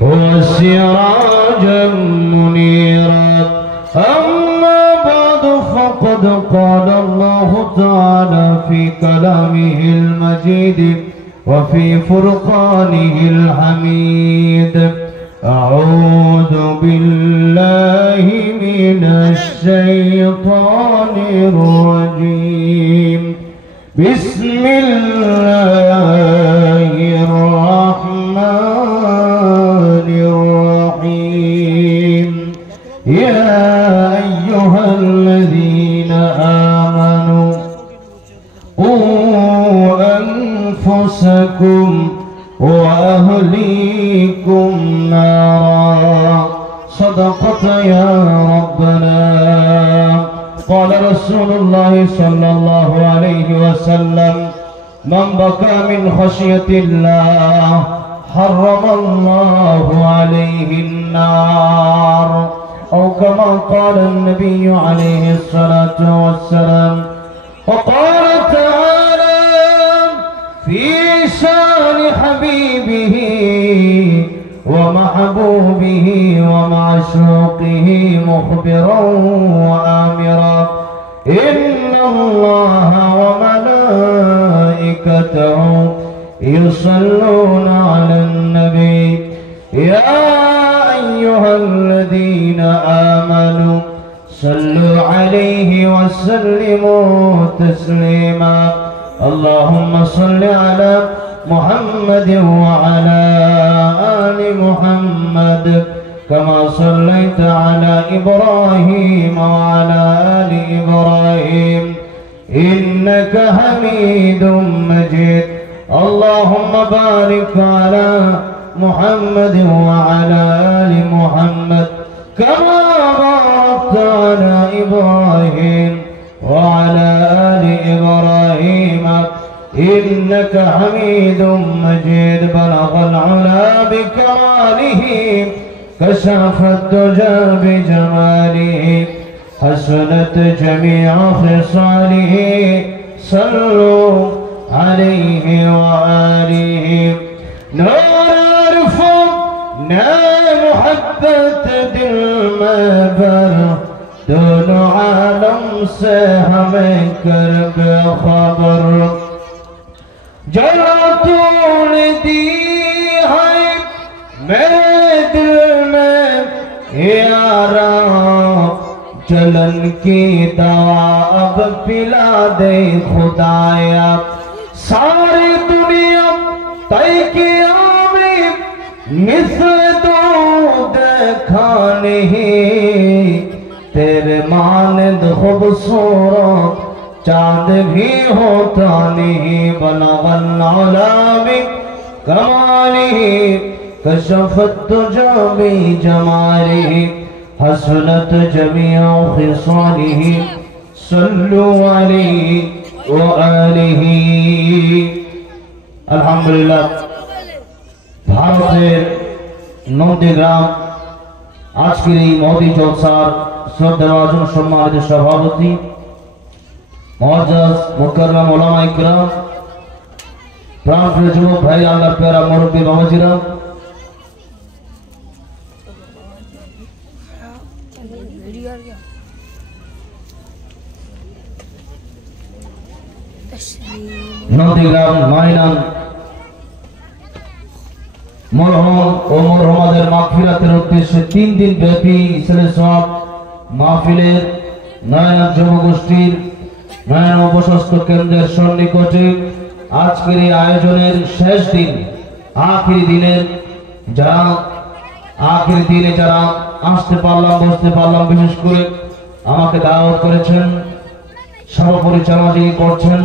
وسراجا منيرا. أما بعد فقد قال الله تعالى في كلامه المجيد وفي فرقانه الحميد: أعوذ بالله من الشيطان الرجيم. بسم الله الرحمن الرحيم. يا أيها الذين آمنوا قوا أنفسكم وأهليكم نارا. صدقت يا ربنا. قال رسول الله صلى الله عليه وسلم: من بكى من خشية الله حرم الله عليه النار، أو كما قال النبي عليه الصلاة والسلام. وقال تعالى في شان حبيبه ومحبوبه ومعشوقه مخبرا وآمرا: إن الله وملائكته يصلون على النبي يا أيها الذين آمنوا صلوا عليه وسلموا تسليما. اللهم صل على محمد وعلى آل محمد كما صليت على إبراهيم وعلى آل إبراهيم إنك حميد مجيد. اللهم بارك على محمد وعلى آل محمد كما باركت على إبراهيم وعلى آل إبراهيم إنك حميد مجيد. بلغ العلا بكماله كشف الدجى بجماله حسنت جميع خصاله. صلوا عليه وآله. نور عرفوا نار محبت दिल में भर दोनों आलम से हमें कर बेखबर. जला तूने दी है मेरे दिल में यारा, जलन की दवा अब पिला दे खुदाया. सारी दुनिया तय किया में मिस्र तो देखा नहीं, तेरे मानंद खूबसूरत चांद भी होता नहीं. बलगल औला में कमालिही कशफत तुजा भी जमालिही हसनत जमीअ खिसालिही. सल्लु अलैहि व आलिही. अल्हम्दुलिल्लाह ভারতের নন্দীগ্রাম আজকের এই মহতি জলসার শ্রদ্ধাভাজন সম্মানিত সভাপতি মুআজ্জাজ মুকাররম উলামা ইকরাম, প্রাণপ্রিয় যুবক ভাই, আল্লাহর প্যারা মুরব্বী বাবাজিরা, নন্দীগ্রাম মাইনান মরহুম ও মরহুমাদের মাগফিরাতের উদ্দেশ্যে 3 দিন ব্যাপী ইসলাম মাহফিলের নয়ন যুবগোষ্ঠীর নয়ন উপস্বাস্থ্য কেন্দ্রের সন্নিকটে আজকের এই আয়োজনের শেষ দিন, আখিরি দিনে যারা আসতে পারলাম, বসতে পারলাম, বিশেষ করে আমাকে দাওয়াত করেছেন, সর্বপরিচালনা যিনি করছেন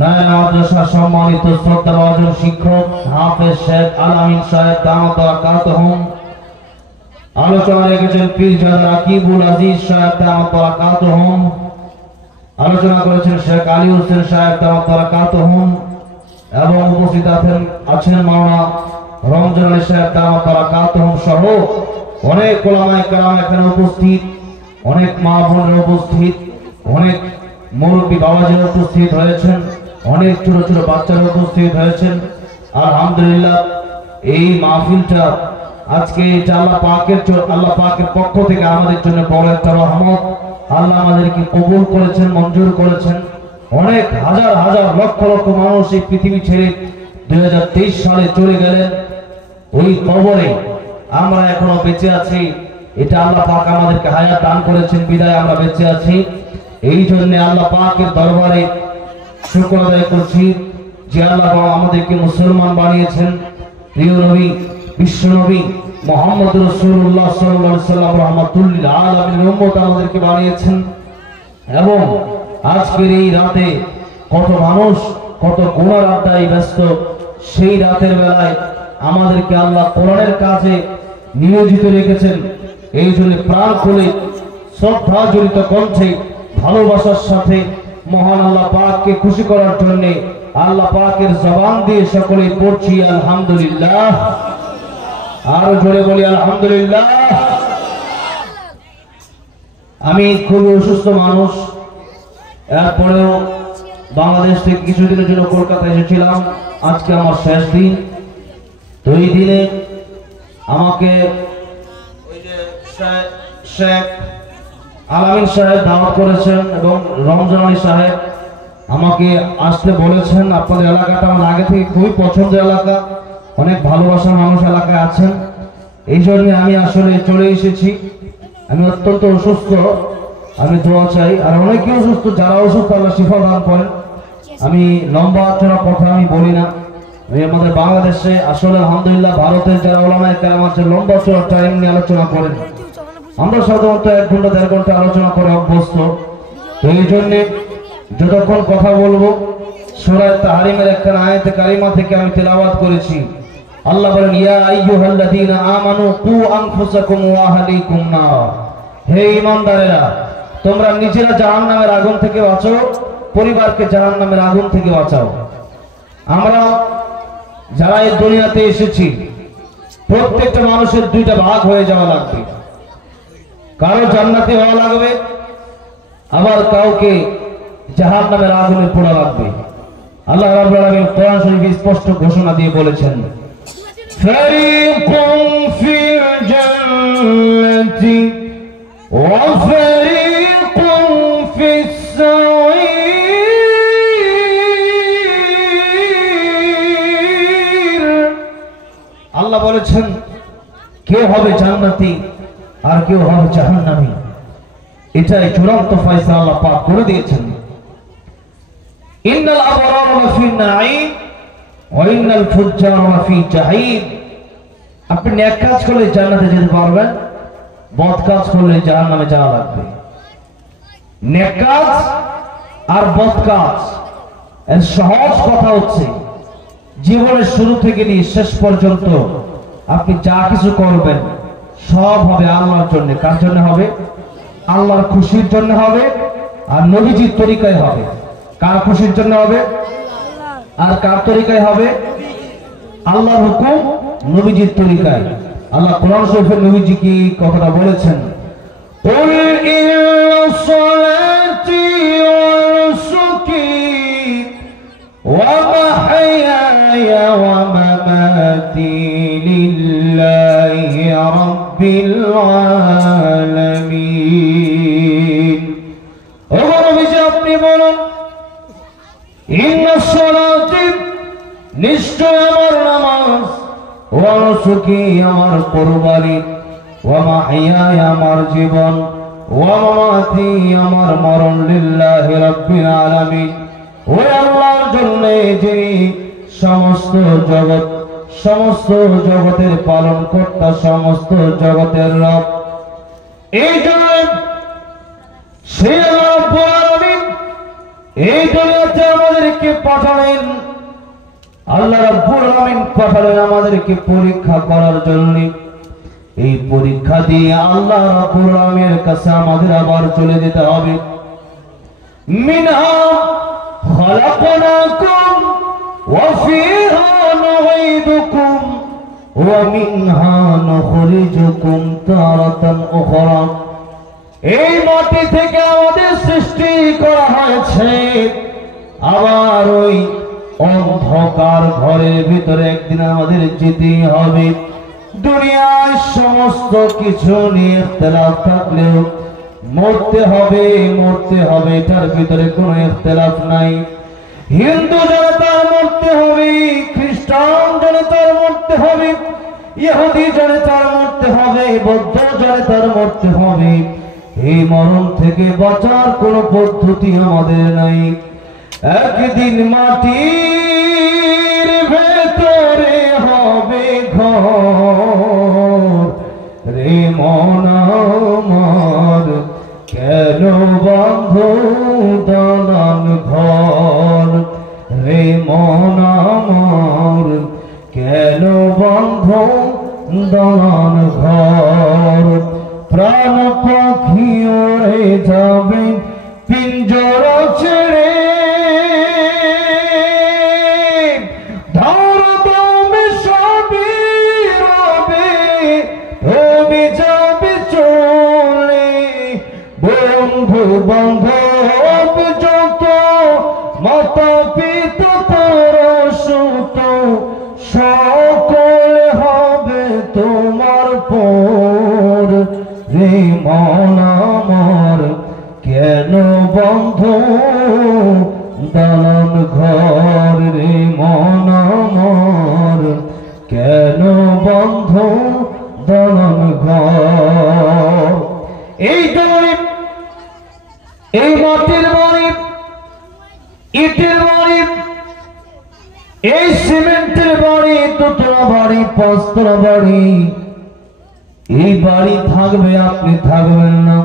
নয়ন মাদ্রাসা সম্মানিত শ্রদ্ধাভাজন শিক্ষক হাফেজ শেখ আলামিন সাহেব দামাত বারাকাতুহুম। আলোচনা রেখেছেন পীরজাদা রাকিবুল আজিজ সাহেব দামাত বারাকাতুহুম। আলোচনা করেছেন শেখ আলী হোসেন সাহেব দামাত বারাকাতুহুম এবং উপস্থিত আছেন মাওলানা রমজান আলী সাহেব দামাত বারাকাতুহুম সহ অনেক উলামায়ে কেরাম এখানে উপস্থিত, অনেক মা বোনেরা উপস্থিত, অনেক মুরব্বী বাবাজিরা উপস্থিত হয়েছেন, অনেক ছোট ছোট বাচ্চারা উপস্থিত হয়েছেন। আলহামদুলিল্লাহ এই মাহফিলটা আজকে এটা আল্লাহ পাকের পক্ষ থেকে আমাদের জন্য বড় একটা রহমত। আল্লাহ আমাদেরকে কবুল করেছেন, মঞ্জুর করেছেন। অনেক হাজার হাজার লক্ষ লক্ষ মানুষ এই পৃথিবী ছেড়ে 2023 সালে চলে গেলেন। ওই কবরে আমরা এখনো বেঁচে আছি, এটা আল্লাহ পাক আমাদেরকে হায়াত দান করেছেন বিদায় আমরা বেঁচে আছি। এই জন্য আল্লাহ পাকের দরবারে শুকর আদায় করছি যে আল্লাহ আমাদেরকে মুসলমান বানিয়েছেন। প্রিয় নবী, বিশ্ব নবী মুহাম্মদ রাসূলুল্লাহ সাল্লাল্লাহু আলাইহি ওয়াসাল্লাম রাহমাতুল লিল আলামিনের উম্মত আমাদেরকে বানিয়েছেন। এবং আজকের এই রাতে কত মানুষ কত গুনার আড্ডায় ব্যস্ত, সেই রাতের বেলায় আমাদেরকে আল্লাহ কোরআনের কাজে নিয়োজিত রেখেছেন। এই জন্য প্রাণ খুলে শ্রদ্ধা জড়িত কণ্ঠে ভালোবাসার সাথে মহান আল্লাহ পাককে খুশি করার জন্য আল্লাহ পাকের জবান দিয়ে সকলে পড়ছি আলহামদুলিল্লাহ। আরো জোরে বলি আলহামদুলিল্লাহ। আমি খুবই অসুস্থ মানুষ, এরপরেও বাংলাদেশ থেকে কিছুদিনের জন্য কলকাতা এসেছিলাম। আজকে আমার শেষ দিন। তো এই দিনে আমাকে ওই যে শেখ আলামিন সাহেব দাওয়াত করেছেন এবং রমজান আলী সাহেব আমাকে আসতে বলেছেন। আপনাদের এলাকাটা আমার আগে থেকে খুবই পছন্দের এলাকা, অনেক ভালোবাসার মানুষ এলাকায় আছেন। এই জন্য আমি আসলে চলে এসেছি। আমি অত্যন্ত অসুস্থ, আমি দোয়া চাই। আর অনেকে অসুস্থ, যারা অসুস্থ আল্লাহ শিফা দান করেন। আমি লম্বা আলোচনার কথা আমি বলি না। আমাদের বাংলাদেশে আসলে আলহামদুলিল্লাহ ভারতের যারা ওলামায়ে কেরাম আছে লম্বা চড়া টাইম নিয়ে আলোচনা করেন। আমরা সাধারণত 1 ঘন্টা 1.5 ঘন্টা আলোচনা করে অভ্যস্ত। তো এই জন্যে যতক্ষণ কথা বলবো সূরা তাহরিমের একটা আয়াতে কারিমা থেকে আমি তেলাওয়াত করেছি। আল্লাহ বলেন, ইয়া আইয়ুহাল্লাযীনা আমানু কু আনফুসাকুম ওয়া আহলিকুম নার। হে ঈমানদারেরা, তোমরা নিজেরা জাহান্নামের আগুন থেকে বাঁচো, পরিবারকে জাহান্নামের আগুন থেকে বাঁচাও। আমরা যারা এই দুনিয়াতে এসেছি প্রত্যেকটা মানুষের 2টা ভাগ হয়ে যাওয়া লাগবে। কারো জান্নাতে হওয়া লাগবে, আবার কাউকে জাহান্নামের আগুনে পোড়া লাগবে। আল্লাহ রাব্বুল আলামিন কোরআন শরীফে স্পষ্ট ঘোষণা দিয়ে বলেছেন, ফারিকুম ফিল জান্নাতি ওয়া ফারিকুম ফিস সাঈর। আল্লাহ বলেছেন কেউ হবে জান্নাতি আর কেউ হবে জাহান্নামী। এটাই চূড়ান্ত ফয়সালা আল্লাহ পাক করে দিয়েছেন। ইন্নাল আবরারা লাফি নাঈম ওয়া ইন্নাল ফুজ্জারা লাফি জাহিম। আপনি নেক কাজ করলে জান্নাতে যেতে পারবেন, বদ কাজ করলে জাহান্নামে যাওয়া লাগবে। নেক কাজ আর বদ কাজ এর সহজ কথা হচ্ছে জীবনের শুরু থেকে নিয়ে শেষ পর্যন্ত আপনি যা কিছু করবেন সব হবে আল্লাহর জন্য। কার জন্য হবে? আল্লাহর খুশির জন্য হবে আর নবীজির তরিকায় হবে। কার খুশির জন্য হবে আর কার তরিকায় হবে? আল্লাহর হুকুম, নবীজির তরিকায়। আল্লাহ কোরআন শরীফে নবীজি কি কথাটা বলেছেন, কুল ইন্না সালাতি ওয়া নুসুকি ওয়া মাহইয়ায়া ওয়া মামাতি লিল্লাহি রাব্বিল আলামিন। ও নবীজি আপনি বলুন, ইন্না সালাতি নিশ্চয় আমার নামাজ, ওয়া নুসুকি আমার কুরবানি, ওয়া মাহইয়ায়া আমার জীবন, ওয়া মামাতি আমার মরণ লিল্লাহি রাব্বিল আলামিন, ওই আল্লাহর জন্য যিনি সমস্ত জগতের পালন কর্তা, সমস্ত জগতের রব। এই জন্য সেই আল্লাহ রাব্বুল আলামিন এই দুনিয়াতে আমাদেরকে পাঠালেন। আল্লাহ রাব্বুল আলামিন পাঠালেন আমাদেরকে পরীক্ষা করার জন্য। এই পরীক্ষা দিয়ে আল্লাহ রাব্বুল আলামিনের কাছে আমাদের আবার চলে যেতে হবে। মিনহা খালাকনাকুম ওয়া ফিহা নুঈদুকুম ওয়া মিনহা নুখরিজুকুম তারাতান উখরা। এই মাটি থেকে আমাদের সৃষ্টি করা হয়েছে, আবার ওই অন্ধকার ঘরের ভিতরে একদিন আমাদের যেতেই হবে। দুনিয়ায় সমস্ত কিছু নিয়ে ইখতিলাফ থাকলেও মরতে হবে, মরতে হবে, এটার ভিতরে কোনো ইখতিলাফ নাই। হিন্দু জনতার মরতে হবে, খ্রিস্টান জনতার মরতে হবে, ইহুদি জনতার মরতে হবে, বৌদ্ধ জনতার মরতে হবে। এই মরণ থেকে বাঁচার কোনো পদ্ধতি আমাদের নাই। একদিন মাটির ভেতরে হবে ঘর, রে মন আমার কেন বাঁধো দালান ঘর, রে মন আমার কেন বাঁধো দালান ঘর। প্রাণ পাখি ওড়ে যাবে পিঞ্জর ছেড়ে, ধরদমে সবই রবে তুমি যাবে চলে। বন্ধু বান্ধব যত মাতা পিতা তার সুত সকলে হবে তোমার পর, রে মন আমার কেন বন্ধ দালান ঘর, রে মন আমার কেন বন্ধ দালান ঘর। এই বাড়ি, এই মাটির বাড়ি, ইটের বাড়ি, এই সিমেন্টের বাড়ি, দুতলা বাড়ি, পাঁচতলা বাড়ি, এই বাড়ি থাকবে, আপনি থাকবেন না।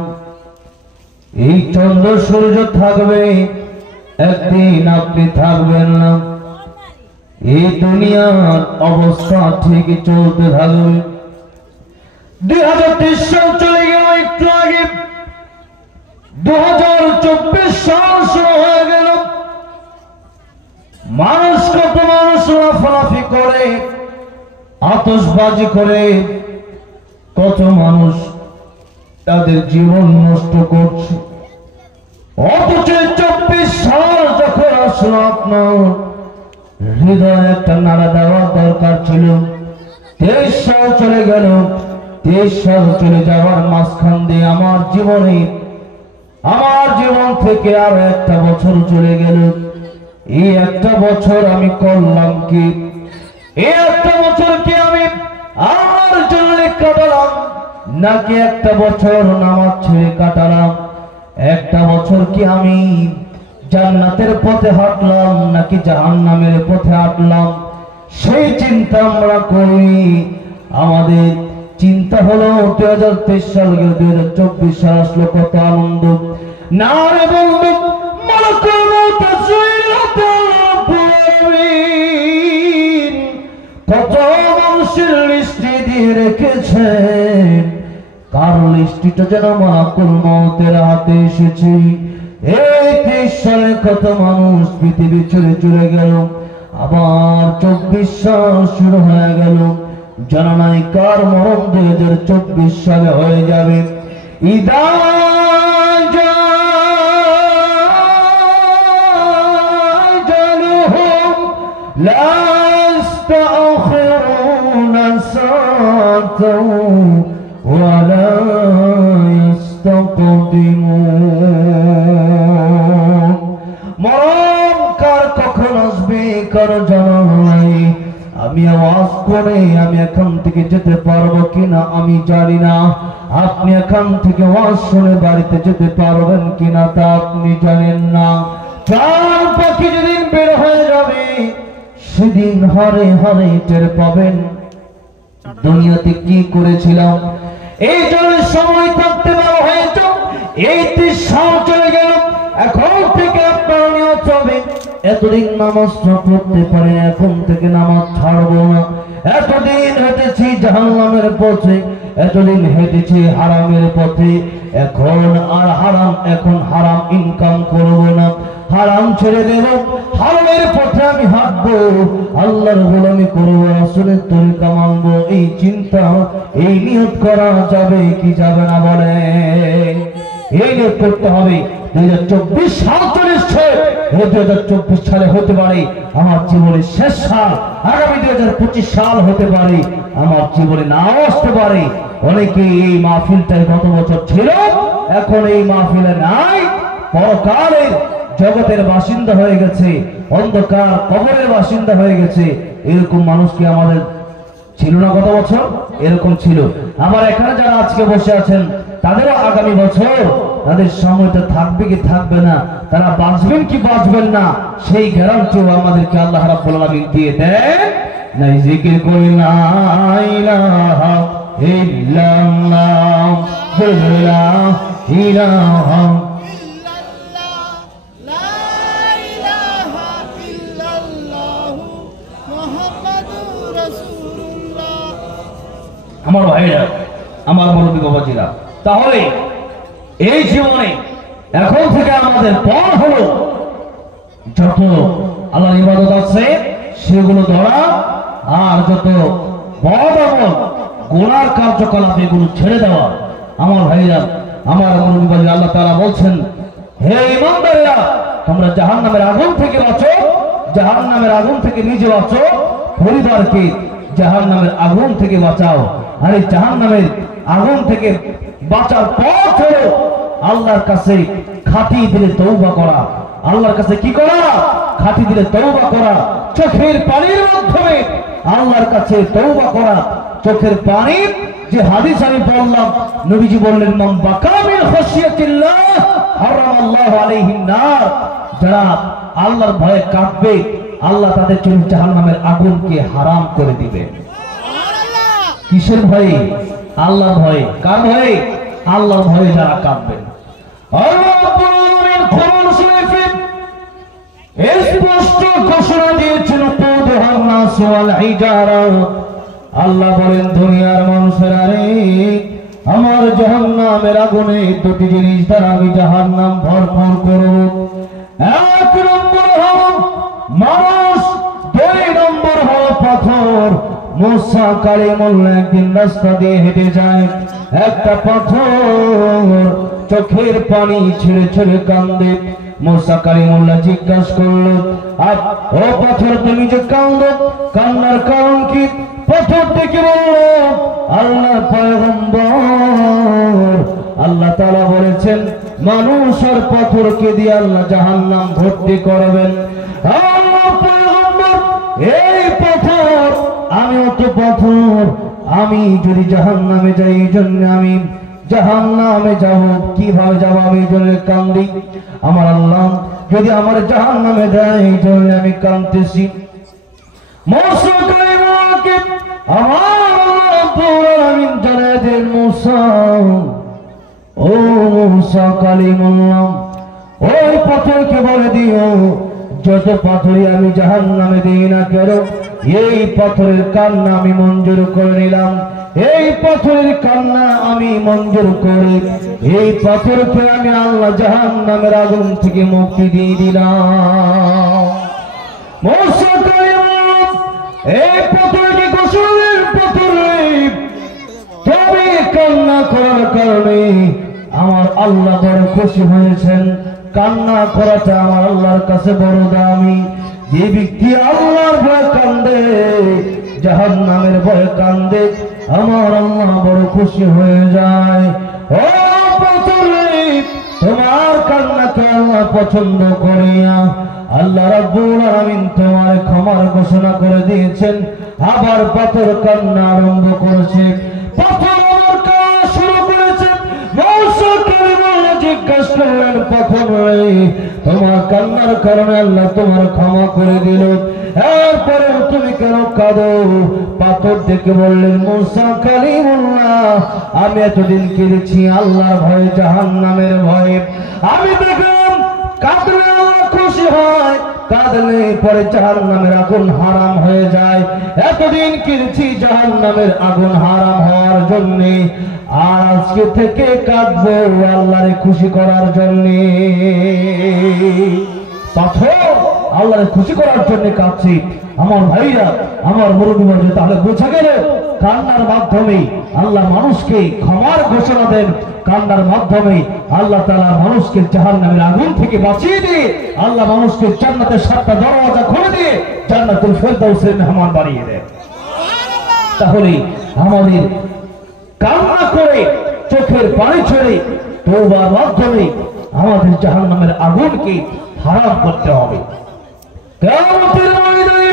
এই চন্দ্র সূর্য থাকবে, একদিন আপনি থাকবেন না। এই দুনিয়ার অবস্থা ঠিক চলতে থাকবে। 2023 সাল চলে গেল, একটু আগে 2024 সাল শুরু হয়ে গেল। মানুষ কত মানুষ লাফালাফি করে, আতশবাজি করে, কত মানুষ তাদের জীবন নষ্ট করছে। অথচ 24 সাল যখন আসলো, আপনার হৃদয় একটা নাড়া দেওয়ার দরকার ছিল। 23 সাল চলে গেল, 23 সাল চলে যাওয়ার মাঝখান দিয়ে আমার জীবন থেকে আরো একটা বছর চলে গেল। এই একটা বছর আমি করলাম কি? এই একটা বছর কি আমি আমার জন্য কাটালাম, নাকি একটা বছর নামাজ ছেড়ে কাটালাম? একটা বছর কি আমি জান্নাতের পথে হাঁটলাম, নাকি জাহান্নামের পথে হাঁটলাম? সেই চিন্তা আমরা করি। আমাদের চিন্তা হলো 2023 সাল গেল, 2024 সাল আসলো, কত আনন্দ। না রে বন্ধু, কত মানুষের লিস্টি দিয়ে রেখেছে, কার লিস্টিটা যেন মালাকুল মউতের হাতে এসেছে। এই 23 সালে কত মানুষ পৃথিবী ছেড়ে চলে গেল, আবার 24 সাল শুরু হয়ে গেল। জানা নাই কার মরণ 2024 সালে হয়ে যাবে। মরণ কার কখন আসবে কারো জানা নাই। আমি আওয়াজ করে আমি এখান থেকে যেতে পারবো কিনা আমি জানি না। আপনি এখান থেকে আওয়াজ শুনে বাড়িতে যেতে পারবেন কিনা তা আপনি জানেন না। প্রাণ পাখি যেদিন বের হয়ে যাবে, সেদিন হারে হারে টের পাবেন দুনিয়াতে কি করেছিলাম। এই জন্য সময় থাকতে বড় হয়েছে। এই 30 সাল চলে গেল, এখন থেকে আপনার নিয়ত হবে এতদিন নামাজ পড়তে পারে, এখন থেকে নামাজ ছাড়বো না। এতদিন হেঁটেছি জাহান্নামের পথে, এতদিন হেঁটেছি হারামের পথে, এখন হারাম ইনকাম করব না, হারাম ছেড়ে দেব, হারামের পথে আমি হাঁটবো, আল্লাহর গোলামি করবো, রাসূলের তরিকা মানবো। এই চিন্তা, এই নিয়ত করা যাবে কি যাবে না বলেন? এই নিয়োগ করতে হবে 2024 সাল চলে এসছে, 2024 সালে হতে পারে আমার জীবনের শেষ সাল, আগামী 2025 সাল হতে পারে আমার জীবনে নাও আসতে পারে। অনেকে এই মাহফিলটাই গত বছর ছিল, এখন এই মাহফিলে নাই, পরকালের জগতের বাসিন্দা হয়ে গেছে, অন্ধকার কবরের বাসিন্দা হয়ে গেছে। এরকম মানুষ কি আমাদের ছিল না গত বছর? এরকম ছিল। আবার এখানে যারা আজকে বসে আছেন তাদেরও আগামী বছর তাদের সময়টা থাকবে কি থাকবে না, তারা বাঁচবেন কি বাঁচবেন না, সেই গ্যারান্টিও আমাদেরকে আল্লাহ রাব্বুল আলামিন দিয়ে দেন। নাই জিকির করি লা ইলাহা ইল্লাল্লাহ লা ইলাহা আমার ভাইরা, আমার মুরব্বী বাবাজিরা, তাহলে এই জীবনে এখন থেকে আমাদের পর হলো যত আল্লাহর ইবাদত আছে সেগুলো ধরা, আর যত বদ আমল গুনার কার্যকলাপ এগুলো ছেড়ে দেওয়া। আমার ভাইরা, আমার মুরব্বী বাবাজিরা, আল্লাহ তাআলা বলছেন, হে ঈমানদারেরা, তোমরা জাহান্নামের আগুন থেকে বাঁচো, জাহান্নামের আগুন থেকে নিজে বাঁচো, পরিবারকে জাহান্নামের আগুন থেকে বাঁচাও। আর এই জাহান্নামের আগুন থেকে বাঁচার পথ হলো আল্লাহর কাছে খাঁটি দিলে তওবা করা। আল্লাহর কাছে কি করা? খাঁটি দিলে তওবা করা, চোখের পানির মাধ্যমে আল্লাহর কাছে তওবা করা। চোখের পানি, যে হাদিস আমি বললাম, নবীজি বললেন, মান বাকা মিন খাশিয়াতিল্লাহ হারামাল্লাহু আলাইহিন নার, যারা আল্লাহর ভয়ে কাঁদবে আল্লাহ তাদের জন্য জাহান্নামের আগুনকে হারাম করে দিবে। কিসের ভয়ে? আল্লাহর ভয়ে। কার ভয়ে? আল্লাহর ভয়ে যারা কাঁদবেন। স্পষ্ট ঘোষণা দিয়েছিল, আল্লাহ বলেন, দুনিয়ার মানুষেরা রে, আমার জাহান্নামের আগুনে দুটি জিনিস দ্বারা আমি জাহান্নাম ভরপুর করব। এক নম্বর হল মানুষ, দুই নম্বর হল পাথর। মুসা কালিমুল্লাহ একদিন রাস্তা দিয়ে হেঁটে যায়, একটা পাথর চোখের পানি ছেড়ে ছেড়ে কান্দে। মুসা কালিমুল্লাহ জিজ্ঞাসা করলো, ও পাথর, তুমি যে কান্দো, কান্নার কারণ কি? পাথর থেকে বলল, আল্লাহ পয়গম্বর, আল্লাহ তাআলা বলেছেন মানুষ আর পাথরকে দিয়ে আল্লাহ জাহান্নাম ভর্তি করবেন। আল্লাহ পয়গম্বর, এই পাথর, আমিও তো পাথর, আমি যদি জাহান্নামে যাই, এই জন্য আমি জাহান্নামে যাব। কিভাবে যাব? আমি এই জন্য কান্দি। আমার আল্লাহ যদি আমার জাহান্নামে দেয়, এই জন্য আমি কাঁদতেছি। মুসা কালিমুল্লাহকে আমার রব্বুল আলামিন জানায় দেন, মুসা, ও মুসা কালিমুল্লাহ, ওই পাথরকে বলে দিও, যত পাথরই আমি জাহান্নামে দিই না কেন, এই পাথরের কান্না আমি মঞ্জুর করে নিলাম। এই পাথরের কান্না আমি মঞ্জুর করে এই পাথরকে আমি আল্লাহ জাহান্নামের আগুন থেকে মুক্তি দিয়ে দিলাম। মুসা কালিমুল্লাহ এই পাথরকে গোসলের পাথরে তবে কান্না করার কারণে আমার আল্লাহ বড় খুশি হয়েছেন। কান্না করাটা আমার আল্লাহর কাছে বড় দামি। যে ব্যক্তি আল্লাহর ভয়ে কান্দে, জাহান্নামের ভয়ে কান্দে, আমার আল্লাহ বড় খুশি হয়ে যায়। ও পাথরে, তোমার কান্নাকে আল্লাহ পছন্দ করিয়া আল্লাহ রাব্বুল আলামিন তোমার ক্ষমার ঘোষণা করে দিয়েছেন। আবার পাথর কান্না আরম্ভ করেছে, পাথর আবার কান্না শুরু করেছে। মুসা কালিমুল্লাহ জিজ্ঞাসা করলেন, পাথর রে, তোমার কান্নার কারণে আল্লাহ তোমার ক্ষমা করে দিল, এরপরে তুমি কেন কাঁদো? পাথর থেকে বললেন, মুসা কালিমুল্লাহ, আমি এতদিন কেঁদেছি আল্লাহর ভয়ে, জাহান্নামের ভয়ে। আমি দেখলাম কাঁদলে আল্লাহ খুশি হয়, কাঁদলে পরে জাহান্নামের আগুন হারাম হয়ে যায়। এতদিন কেঁদেছি জাহান্নামের আগুন হারাম হওয়ার জন্য, আর আজকে থেকে কাঁদবো আল্লাহরে খুশি করার জন্য। পাথর আল্লাহকে খুশি করার জন্য কাঁদছি। আমার ভাইরা, আমার মুরব্বী ভাই, তাহলে বোঝা গেল কান্নার মাধ্যমে আল্লাহ মানুষকে ক্ষমার ঘোষণা দেন। কান্নার মাধ্যমে আল্লাহ তাআলা মানুষকে জাহান্নামের আগুন থেকে বাঁচিয়ে দিয়ে আল্লাহ মানুষকে জান্নাতের 7টা দরওয়াজা খুলে দিয়ে জান্নাতুল ফেরদাউসের মেহমান বানিয়ে দেন। তাহলে আমাদের কান্না করে চোখের পানি ছেড়ে তওবার মাধ্যমে আমাদের জাহান্নামের আগুনকে হারাম করতে হবে। কিয়ামতের ময়দানে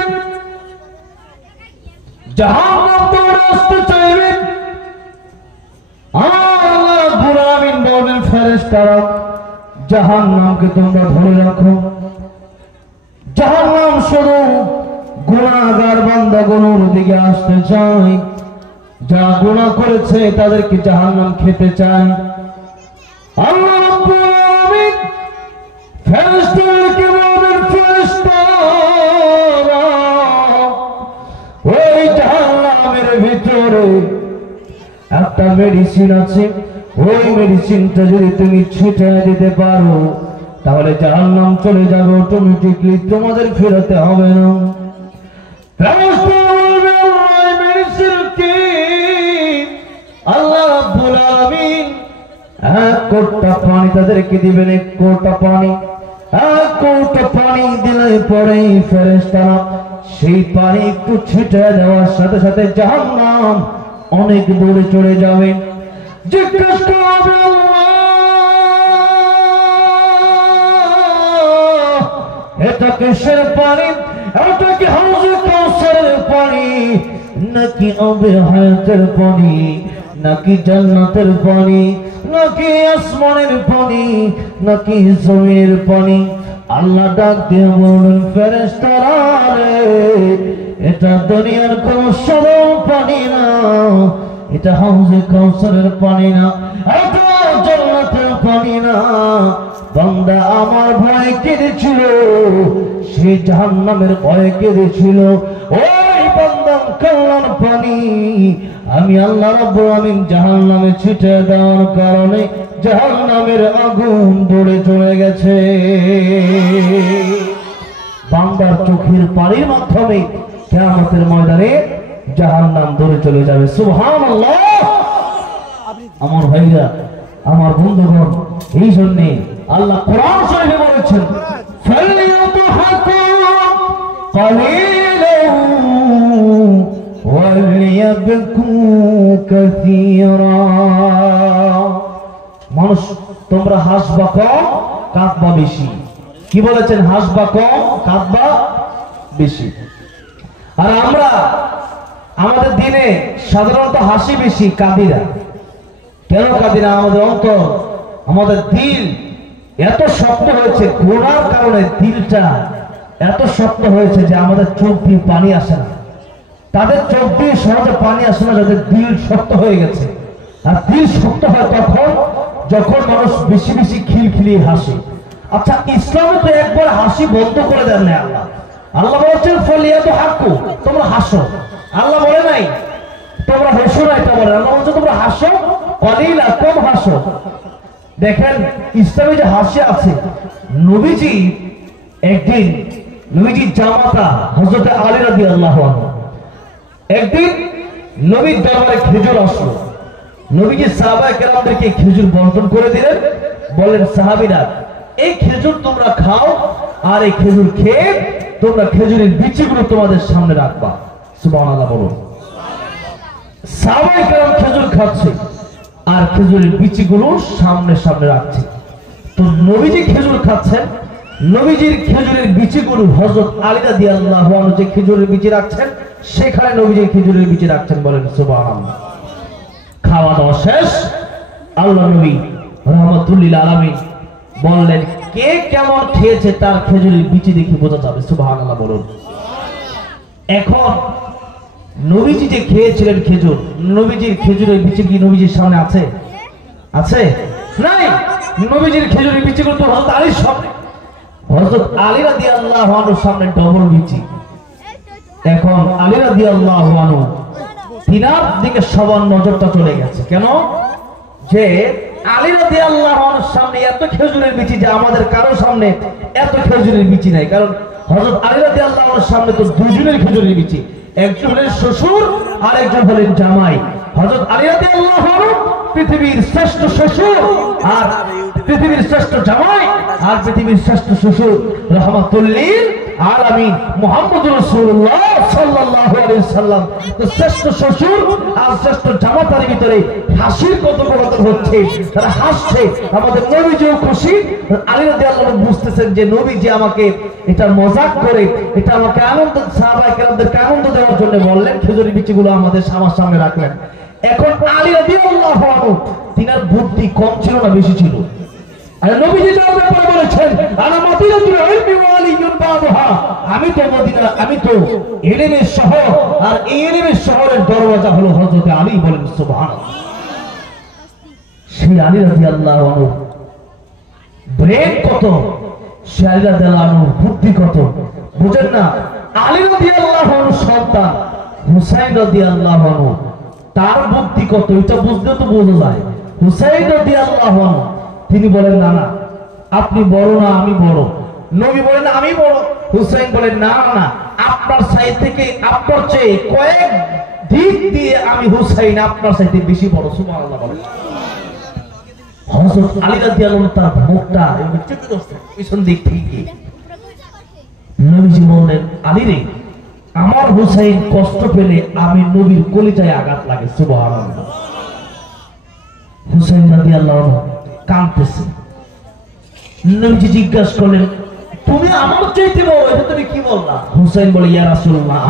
জাহান্নাম দৌড়ে আসতে চাইবে। আল্লাহ রাব্বুল আলামিন বলেন, ফেরেশতারা জাহান্নামকে তোমরা ধরে রাখো। জাহান্নাম শুধু গুনাহগার বান্দাগুলোর দিকে আসতে চায়, যারা গুনাহ করেছে তাদেরকে জাহান্নাম খেতে চায়। আল্লাহ রাব্বুল আলামিন ফেরেশতাদেরকে বলেন, ফেরেশতারা ওই জাহান্নামের ভিতরে একটা মেডিসিন আছে, ওই মেডিসিনটা যদি তুমি ছিটিয়ে দিতে পারো তাহলে জাহান্নাম চলে যাবে অটোমেটিকলি, তোমাদের ফেরাতে হবে না। আল্লাহ রাব্বুল আলামিন 1 কোটা পানি তাদেরকে দিবেন। 1 কোটা পানি, 1 কোটা পানি দিলে পরে ফেরেশতারা সেই পানি একটু ছিটিয়ে দেওয়ার সাথে সাথে জাহান্নাম অনেক দূরে চলে যাবে। জিজ্ঞাসা করবে, এটা কিসের পানি? এটা কি হাউজে কাউসারের পানি, নাকি আবে হায়াতের পানি, নাকি জান্নাতের পানি, নাকি আসমানের পানি, নাকি জমিনের পানি? আল্লাহ ডাক দিয়ে বলেন, ফেরেশতারা রে, এটা দুনিয়ার কোন সাধারণ পানি না, এটা হাউজে কাউসারের পানি না, এটা জান্নাতের পানি না। বান্দা আমার ভয় কেঁদেছিল, সে জাহান্নামের ভয় কেঁদেছিল। ওই বান্দা কান্নার পানি আমি আল্লাহ রাব্বুল আলামিন জাহান্নামে ছিটিয়ে দেওয়ার কারণে জাহান্নামের আগুন দৌড়ে চলে গেছে। বান্দার চোখের পানির মাধ্যমে কিয়ামতের ময়দানে জাহান্নাম দৌড়ে চলে যাবে। সুবহানাল্লাহ। আমার ভাইরা, আমার বন্ধুগণ, এই জন্য আল্লাহ কোরআন শরীফে বলেছেন, ফালিয়াদহাকু কালিলান ওয়ালিয়াবকু কাসীরা। মানুষ তোমরা হাসবা কম, কাঁদবা বেশি। কি বলেছেন? হাসবা কম, কাঁদবা বেশি। আর আমরা আমাদের দিনে সাধারণত হাসি বেশি, কাঁদি না। কেন কাঁদি না? আমাদের অন্তর, আমাদের দিল এত শক্ত হয়েছে, গুনার কারণে দিলটা এত শক্ত হয়েছে যে আমাদের চোখ দিয়ে পানি আসে না। তাদের চোখ দিয়ে সহজে পানি আসে না, যাদের দিল শক্ত হয়ে গেছে। আর দিল শক্ত হয় তখন যখন মানুষ বেশি বেশি খিলখিলিয়ে হাসে। আচ্ছা, ইসলামে তো একবার হাসি বন্ধ করে দেন না আল্লাহ। আল্লাহ বলছেন, ফালিয়াদহাকু, তোমরা হাসো। আল্লাহ বলে নাই তোমরা হাসো না, এটা বলে। আল্লাহ বলছে তোমরা হাসো, কলিলা, কম হাসো। দেখেন ইসলামে যে হাসি আছে, নবীজি একদিন, নবীজির জামাতা হযরত আলী রাদিয়াল্লাহু আনহু একদিন নবীর দরবারে খেজুর আসলো। নবীজি সাহাবায়ে কেরামদেরকে খেজুর বন্টন করে দিলেন। বলেন, সাহাবীরা এই খেজুর তোমরা খাও, আর এই খেজুর খেয়ে তোমরা খেজুরের বিচিগুলো তোমাদের সামনে রাখবা। সুবহানাল্লাহ বলুন। সাহাবায়ে কেরাম খেজুর খাচ্ছে আর খেজুরের বিচিগুলো সামনে সামনে রাখছে। তো নবীজি খেজুর খাচ্ছেন, নবীজির খেজুরের বিচিগুলো হযরত আলী রাদিয়াল্লাহু আনহু যে খেজুরের বিচি রাখছেন, সেখানে নবীজির খেজুরের বিচি রাখছেন। বলেন সুবহানাল্লাহ। খাওয়া দাওয়া শেষ, আল্লাহ নবী রাহমাতুল লিল আলামিন বললেন, কে কেমন খেয়েছে তার খেজুরের বিচি দেখে বোঝা যাবে। সুবহানাল্লাহ বলুন। এখন নবীজি যে খেয়েছিলেন খেজুর, নবীজির খেজুরের বিচি কি নবীজির সামনে আছে? আছে? নাই। নবীজির খেজুরের বিচিগুলো তো হযরত আলীর সামনে, হযরত আলী রাদিয়াল্লাহু আনহুর সামনে ডবল বিচি। এখন আলী রাদিয়াল্লাহু আনহু, তিনার দিকে সবার নজরটা চলে গেছে। কেন? যে আলী রাদিয়াল্লাহু আনহুর সামনে এত খেজুরের বিচি, যে আমাদের কারো সামনে এত খেজুরের বিচি নাই। কারণ হযরত আলী রাদিয়াল্লাহু আনহুর সামনে তো দুজনের খেজুরের বিচি, একজন হলেন শ্বশুর আর একজন হলেন জামাই। হযরত আলী রাদিয়াল্লাহু আনহু পৃথিবীর শ্রেষ্ঠ শ্বশুর আর পৃথিবীর শ্রেষ্ঠ জামাই আর পৃথিবীর শ্রেষ্ঠ শ্বশুর রাহমাতুল লিল আলামিন মুহাম্মদুর রাসূলুল্লাহ সাল্লাল্লাহু আলাইহি ওয়াসাল্লাম। তো শ্রেষ্ঠ শ্বশুর আর শ্রেষ্ঠ জামাতার ভিতরে হাসির কথোপকথন হচ্ছে, তারা হাসছে, আমাদের নবীজিও খুশি। আলী রাদিয়াল্লাহু আনহু বুঝতেছেন যে নবীজি আমাকে এটা মজাক করে, এটা আমাকে আনন্দ, সাহাবায়ে কেরামদেরকে আনন্দ দেওয়ার জন্য বললেন, খেজুরের বিচিগুলো আমাদের সামনে রাখলেন। এখন আলী রাদিয়াল্লাহু আনহু তিনার বুদ্ধি কম ছিল না বেশি ছিল। আর নবীজি যার ব্যাপারে বলেছেন আনা মাদিনাতুল ইলমি ওয়া আলিয়ুন বাবুহা, আমি তো মদিনা, আমি তো ইলমের শহর, আর এই ইলমের শহরের দরওয়াজা হলো হযরত আলী। বলেন সুবহানাল্লাহ। সেই আলী রাদিয়াল্লাহু আনহু ব্রেন কত, সেই আলী রাদিয়াল্লাহু আনহু বুদ্ধি কত, বুঝেন না? আলী রাদিয়াল্লাহু আনহু সন্তান হুসাইন রাদিয়াল্লাহু আনহু, তার বুদ্ধি কত এটা বুঝলে তো বোঝা যায়। হুসাইন রাদিয়াল্লাহু আনহু তিনি বলেন না না আপনি বড় না আমি বড়। নবী বলেন আমি বড়। হুসাইন বলেন না না আপনার সাইড থেকে, আপনার চেয়ে কয়েক দিক দিয়ে আমি হুসাইন আপনার সাইডে বেশি বড়। সুবহানাল্লাহ বলেন। হযরত আলী রাদিয়াল্লাহু আনহু তার মুখটা এভাবে চেপে ধরছে পিছন দিক থেকে। নবীজি বললেন আলী রে, আমার হুসাইন কষ্ট পেলে আমি নবীর কলিজায় আঘাত লাগে। সুবহানাল্লাহ। হুসাইন রাদিয়াল্লাহু আনহু কাঁদতেছে। নবীজি জিজ্ঞাসা করলেন তুমি আমার চাইতে বড়, এটা তুমি কি বললা? হুসাইন বলে ইয়া রাসূলুল্লাহ,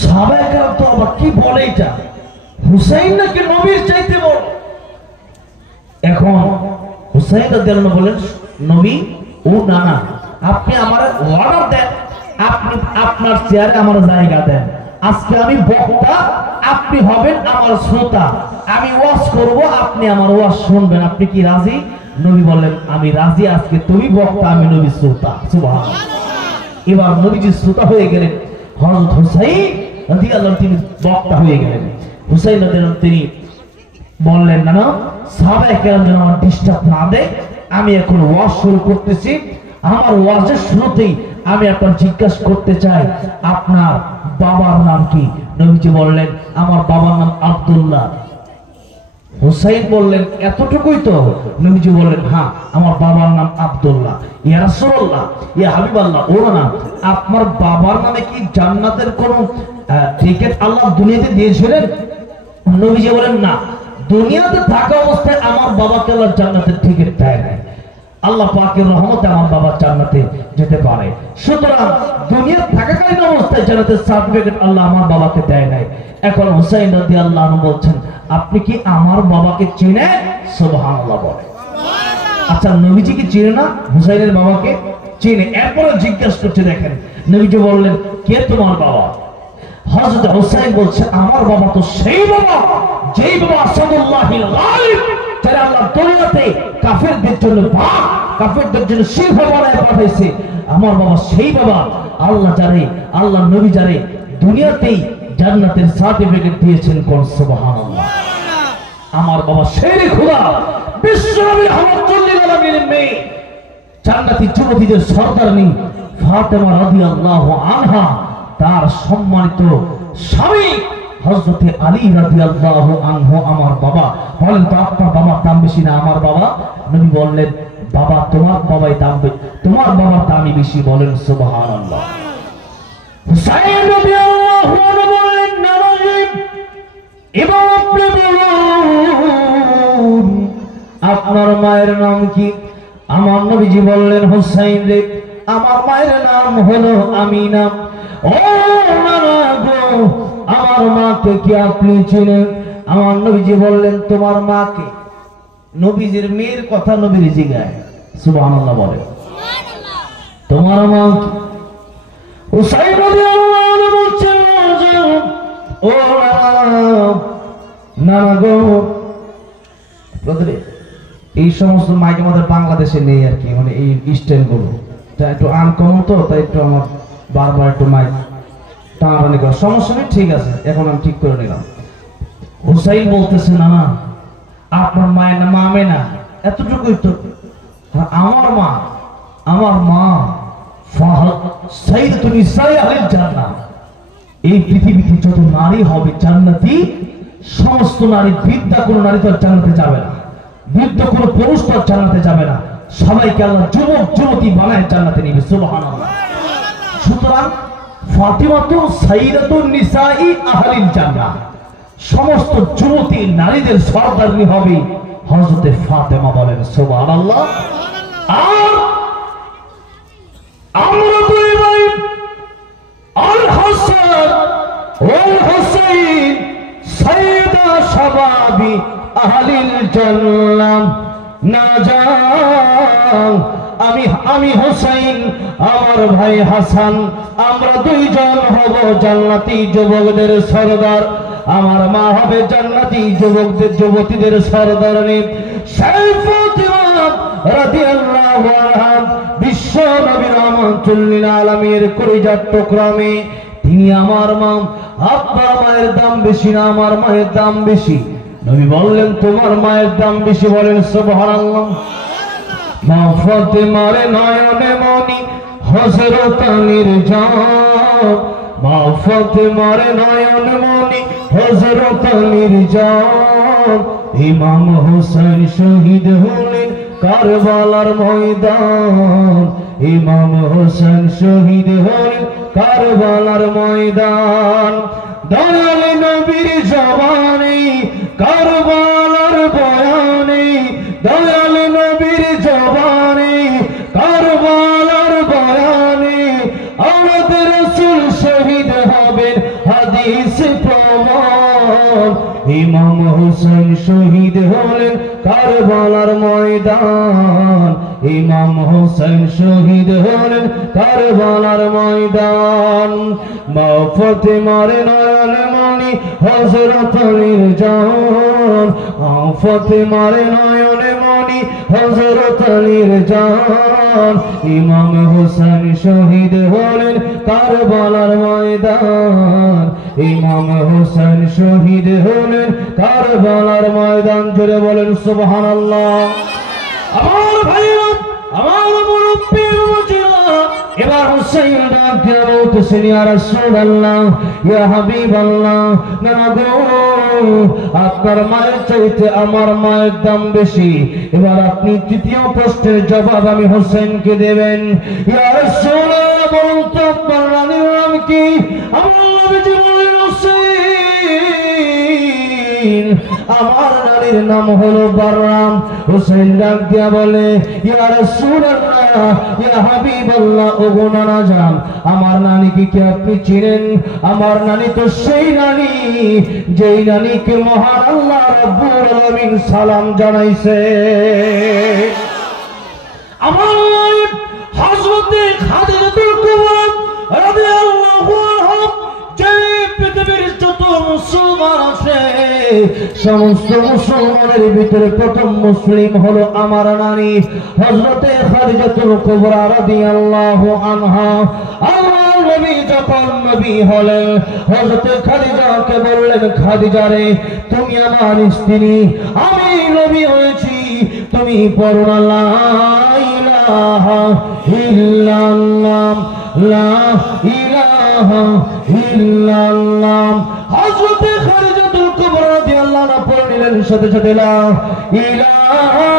সাহাবায়ে কেরাম তো আবার কি বলে এটা, হুসাইন নাকি নবীর চাইতে বড়। এখন হুসাইন রাদিয়াল্লাহু আনহু বলেন নবী ও না না আপনি আমার অর্ডার দেন, আপনি আপনার চেয়ারে আমার জায়গা দেন। আজকে আমি বক্তা, আপনি হবেন আমার শ্রোতা, আমি ওয়াজ করব, আপনি আমার ওয়াজ শুনবেন, আপনি কি রাজি? নবী বললেন আমি রাজি, আজকে তুমি বক্তা আমি নবী শ্রোতা। সুবহানাল্লাহ। এবার নবীজি শ্রোতা হয়ে গেলেন, হযরত হুসাইন রাদিয়াল্লাহু আনহু তিনি বক্তা হয়ে গেলেন। হুসাইন রাদিয়াল্লাহু আনহু তিনি বললেন না না সাহাবায়ে কেরাম যেন আমার ডিস্টার্ব না দেয়, আমি এখন ওয়াজ শুরু করতেছি। আমার ওয়াজের শুরুতেই আমি আপনার জিজ্ঞাসা করতে চাই আপনার বাবার নাম কি? নবীজি বললেন আমার বাবার নাম আব্দুল্লাহ। হুসাইন বললেন এতটুকুই তো? নবীজি বললেন হ্যাঁ আমার বাবার নাম আব্দুল্লাহ। ইয়া রাসূলুল্লাহ, ইয়া হাবিবাল্লাহ, ওরা না আপনার বাবার নামে কি জান্নাতের কোন টিকিট আল্লাহ দুনিয়াতে দিয়েছিলেন? নবীজি বলেন না, দুনিয়াতে থাকা অবস্থায় আমার বাবাকে আল্লাহ জান্নাতের টিকিট দেয় নাই। আল্লাহ পাকের রহমতে আমার বাবা জান্নাতে যেতে পারে, সুতরাং দুনিয়া থাকাকালীন অবস্থায় জান্নাতের সার্টিফিকেট আল্লাহ আমার বাবাকে দেয় নাই। এখন হুসাইন রাদিয়াল্লাহু আনহু বলছেন আপনি কি আমার বাবাকে চেনেন? সুবহানাল্লাহ বলে। আচ্ছা নবীজি কি চেনে না হুসাইনের বাবাকে? চেনে। এরপরে জিজ্ঞাসা করতে দেখেন নবীজি বললেন কে তোমার বাবা? হযরত হুসাইন বলছে আমার বাবা তো সেই বাবা যেই বাবা আসাদুল্লাহিল গালিব, যারা আল্লাহ দুনিয়াতে কাফেরদের জন্য বাঘ, কাফেরদের জন্য সিংহ বানায় পাঠাইছে। আমার বাবা সেই বাবা আল্লাহ যারে, আল্লাহ নবী যারে দুনিয়াতেই জান্নাতের সার্টিফিকেট দিয়েছেন। কোন সুবহানাল্লাহ। আমার বাবা সেই খোদা বিশ্বনবী রাহমাতুল্লিল আলামিনের মেয়ে জান্নাতি যুবতীদের সরদারনি ফাতেমা রাদিয়াল্লাহু আনহা, তার সম্মানিত স্বামী হযরতে আলী রাদিয়াল্লাহু আনহু আমার বাবা। বলেন তো আপনার বাবার দাম বেশি না আমার বাবা? নবী বললেন বাবা তোমার বাবাই দাম, তোমার বাবার দামই বেশি। বলেন সুবহানাল্লাহ। হুসাইন রাদিয়াল্লাহু আনহু বললেন নবী এবার আপনি বলুন আপনার মায়ের নাম কি? আমার নবীজি বললেন হুসাইন রে আমার মায়ের নাম হলো আমিনা। ও নানা গো আমার মাকে কি আপনি চেনেন? আমার নবীজি বললেন তোমার মাকে? নবীজির মেয়ের কথা নবীর জিগায়। সুবহানাল্লাহ বলে। তোমার মা কি? হুসাইন রাদিয়াল্লাহু আনহু বলছেন ও নানা গো। এই সমস্ত মাইক আমাদের বাংলাদেশে নেই আর কি, মানে এই স্টাইল গুলো একটু আনকমন তো, তাই একটু আমার বারবার একটু মাইক টানাটানি করা সমস্যা নেই, ঠিক আছে এখন আমি ঠিক করে নিলাম। হুসাইন বলতেছে না না আপনার মায়ের নাম আমেনা, এতটুকুই তো। আমার মা সাইয়্যিদাতুন নিসাই আহলিল জান্নাহ। এই পৃথিবীতে যত নারী হবে জান্নাতি, সমস্ত নারী, বৃদ্ধা কোনো নারী তো জান্নাতে যাবে না, বৃদ্ধ কোনো পুরুষ তো জান্নাতে যাবে না, সবাইকে আল্লাহ যুবক যুবতী বানায় জান্নাতে নিবে। সুবহানাল্লাহ। সুতরাং ফাতিমা তো সাইয়্যিদাতুন নিসাই আহলিল জান্নাহ, সমস্ত যুবতী নারীদের সরদারনি হবে হযরতে ফাতেমা। বলেন সুবহানাল্লাহ। আর আমরা দুই ভাই আল হাসান ওয়াল হুসাইন সাইয়্যিদা শাবাবি আহলিল জান্নাহ। না যাও, আমি হুসাইন, আমার ভাই হাসান, আমরা দুইজন হব জান্নাতি যুবকদের সরদার। আমার মা হবে জান্নাতি যুবকদের যুবতীদের সরদারনি। সেই ফাতিমা রাদিয়াল্লাহু আনহা বিশ্ব নবী রাহমাতুল লিল আলামিনের কলিজার টুকরা মেয়ে। তিনি আমার মা। আপনার মায়ের দাম বেশি না আমার মায়ের দাম বেশি? নবী বললেন তোমার মায়ের দাম বেশি। বলেন সুবহানাল্লাহ। মা ফাতিমার নয়নে মনি হযরত আলীর জান, মা ফাতিমার নয়নে মনি হযরত আলীর জান। ইমাম হোসেন শহীদ হলেন কারবালার ময়দান, ইমাম হোসেন শহীদ হলেন কারবালার ময়দান। দয়াল নবীর জবানে কারবালার বয়ানে, দয়াল নবীর জবানে কারবালার বয়ানে, আমাদের রাসূল শহীদ হবেন হাদিস প্রমাণ। ইমাম হোসেন শহীদ হলেন কারবালার ময়দান, ইমাম হোসেন শহীদ হলেন কারবালার ময়দান। মা ফাতিমার নয়নে মনি হযরত আলীর জান, মা ফাতিমার নয়নে মনি হযরত আলীর জান। ইমাম হোসেন শহীদ হলেন কারবালার ময়দান, ইমাম হোসেন শহীদ হলেন কারবালার ময়দান। জোরে বলেন সুবহানাল্লাহ। আমার ভাইরা, আমার মুরব্বির মুজিরা, এবার হুসাইন ডাকতে বলতেছেন ইয়া রাসূলুল্লাহ, ইয়া হাবিবাল্লাহ, না গো আপনার মায়ের চাইতে আমার মায়ের দাম বেশি। এবার আপনি তৃতীয় প্রশ্নের জবাব আমি হোসেনকে দেবেন। ইয়া রাসূলুল্লাহ বলুন তো আপনার রানীর নাম কি? আমার নবীজি বলেন হুসাইন, আমার নারীর নাম হলো বাররাম। হুসাইন ডাক দিয়া বলে ইয়া রাসূলুল্লাহ, ইয়া হাবিবাল্লাহ, ওগো নানা জান, আমার নানীকে কি আপনি চিনেন? আমার নানী তো সেই নানী যেই নানীকে মহান আল্লাহ রাব্বুল আলামিন সালাম জানাইছে। আমার নানী হযরতে খাদিজাতুল কুবরা রাদিয়াল্লাহু আনহা, যে পৃথিবীর যত মুসলমান আছে সমস্ত মুসলমানের ভিতরে প্রথম মুসলিম হলো আমার নানী হযরতে খাদিজাতুল কুবরা রাদিয়াল্লাহু আনহা। আল্লাহর নবী যখন নবী হলেন হযরতে খাদিজাকে বললেন, খাদিজা রে, তুমি আমার স্ত্রী, আমি নবী হয়েছি, তুমি পড়ো না লা ইলাহা ইল্লাল্লাহ, লা ইলাহা ইল্লাল্লাহ। হযরতে খাদিজাতুল কুবরা রাদিয়াল্লাহু আনহা পড়ে নিলেন সাথে সাথে লা ইলাহা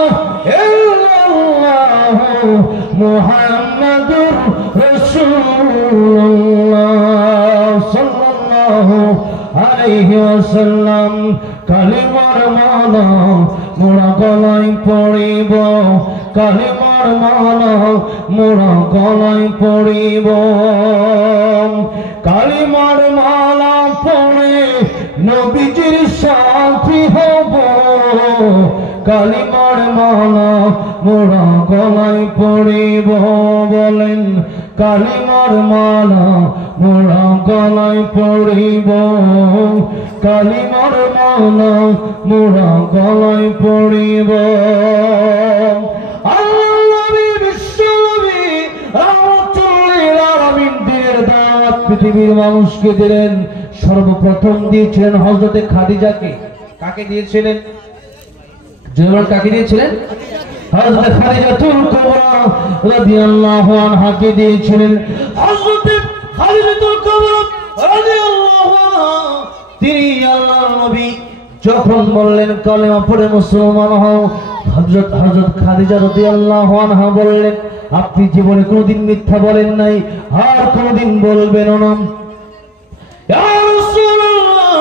ইল্লাল্লাহ মুহাম্মাদুর রাসূলুল্লাহ সাল্লাল্লাহু আলাইহি ওয়াসাল্লাম। কালিমার মালা মোরা গলায় পড়িব, কালিমার মালা মোরা গলায় পড়িব, কালিমার মালা পড়ে নবীজির সাথী হব, কালিমার মালা মোরা গলায় পড়িব। বলেন কালিমার মালা মোরা গলায় পড়িব, কালিমার মালা মোরা গলায় পড়িব। পৃথিবীর মানুষকে দিলেন, সর্বপ্রথম দিয়েছিলেন হযরতে খাদিজাকে। কাকে দিয়েছিলেন? জয়বান কাকে দিয়েছিলেন? হযরত খাদিজাতুল কুবরা রাদিয়াল্লাহু আনহাকে দিয়েছিলেন। হযরত খাদিজাতুল কুবরা রাদিয়াল্লাহু আনহা তিনি আল্লাহর নবী যখন বললেন কালেমা পড়ে মুসলমান হও, হযরত খাদিজা রাদিয়াল্লাহু আনহা বললেন আপনি জীবনে কোনোদিন মিথ্যা বলেন নাই, আর কোনোদিন বলবেন না। ইয়া রাসূলুল্লাহ,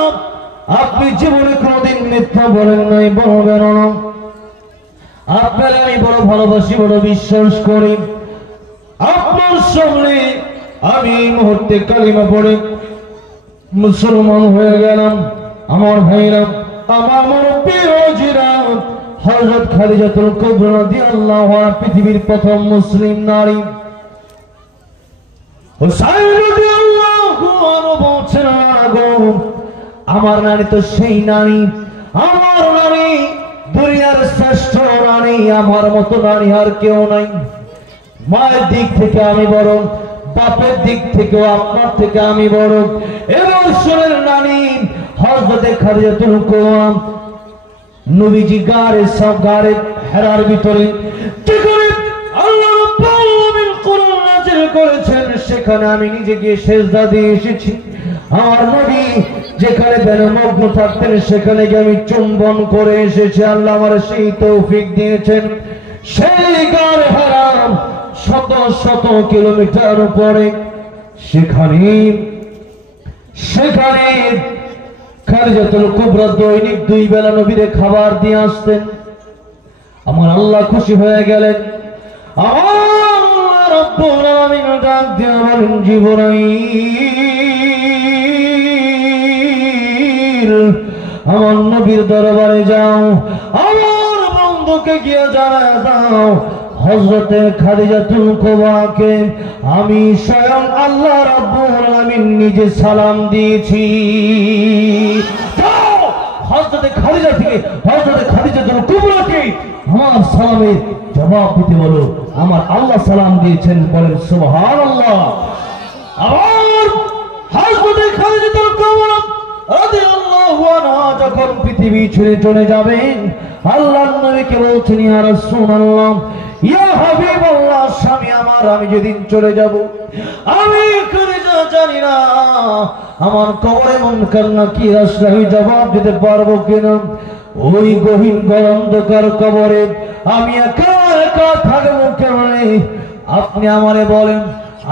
আপনি জীবনে কোনোদিন মিথ্যা বলেন নাই, বলবেন না। আপনার আমি বড় ভালোবাসি, বড় বিশ্বাস করি। আপনার সামনে আমি এই মুহূর্তে কালিমা পড়ে মুসলমান হয়ে গেলাম। আমার ভাইরা, আমার মুরব্বিরা, হযরত খাদিজাতুল কুবরা রাদিয়াল্লাহু আনহা পৃথিবীর প্রথম মুসলিম নারী। হুসাইন রাদিয়াল্লাহু আনহু বলছেন, আমার নারী তো সেই নারী, আমার নারী দুনিয়ার শ্রেষ্ঠ নারী, আমার মতো নারী আর কেউ নাই। মায়ের দিক থেকে আমি বড়, বাপের দিক থেকেও আপনার থেকে আমি বড়। এবং শুনেন নারী হযরত খাদিজাতুল কুবরা নবীজি গারে হেরার ভিতরে যেখানে আল্লাহ রাব্বুল আলামিন কোরআন নাযিল করেছেন, সেখানে আমি নিজে গিয়ে সিজদা দিয়ে এসেছি। আমার নবী যেখানে ধ্যানমগ্ন থাকতেন সেখানে গিয়ে আমি চুম্বন করে এসেছি। আল্লাহ আমার সেই তৌফিক দিয়েছেন। সেই গারে হেরা শত শত কিলোমিটার উপরে, সেখানে খাদিজাতুল কুবরা দৈনিক 2 বেলা নবীরে খাবার দিয়ে আসতেন। আমার আল্লাহ খুশি হয়ে গেলেন। আমার আল্লাহ রাব্বুল আলামিন ডাক দিয়ে বলেন, জিবরাইল আমার নবীর দরবারে যাও, আমার বন্ধুকে গিয়ে জানায় দাও হযরত খাদিজাতুল কুবরাকে আমি স্বয়ং আল্লাহ রাব্বুল আলামিন নিজে সালাম দিয়েছি। হযরত খাদিজাতুল কুবরাকে আমার সালামের জবাব দিতে বলো, আমার আল্লাহ সালাম দিয়েছেন, বলেন সুবহানাল্লাহ। আবার হযরত খাদিজাতুল কুবরা রাদিয়াল্লাহু আনহা যখন পৃথিবী ছেড়ে চলে যাবেন, আল্লাহর নবীকে বলছেন, ইয়া রাসূলুল্লাহ, ইয়া হাবিবাল্লাহ, স্বামী আমার আমি যেদিন চলে যাব আমি জানি না আমার কবরে মুনকার নাকির আসরাহি জবাব দিতে পারবো কিনা। ওই গহীন অন্ধকার কবরে আমি একা একা থাকবো কেমনে? আপনি আমারে বলেন,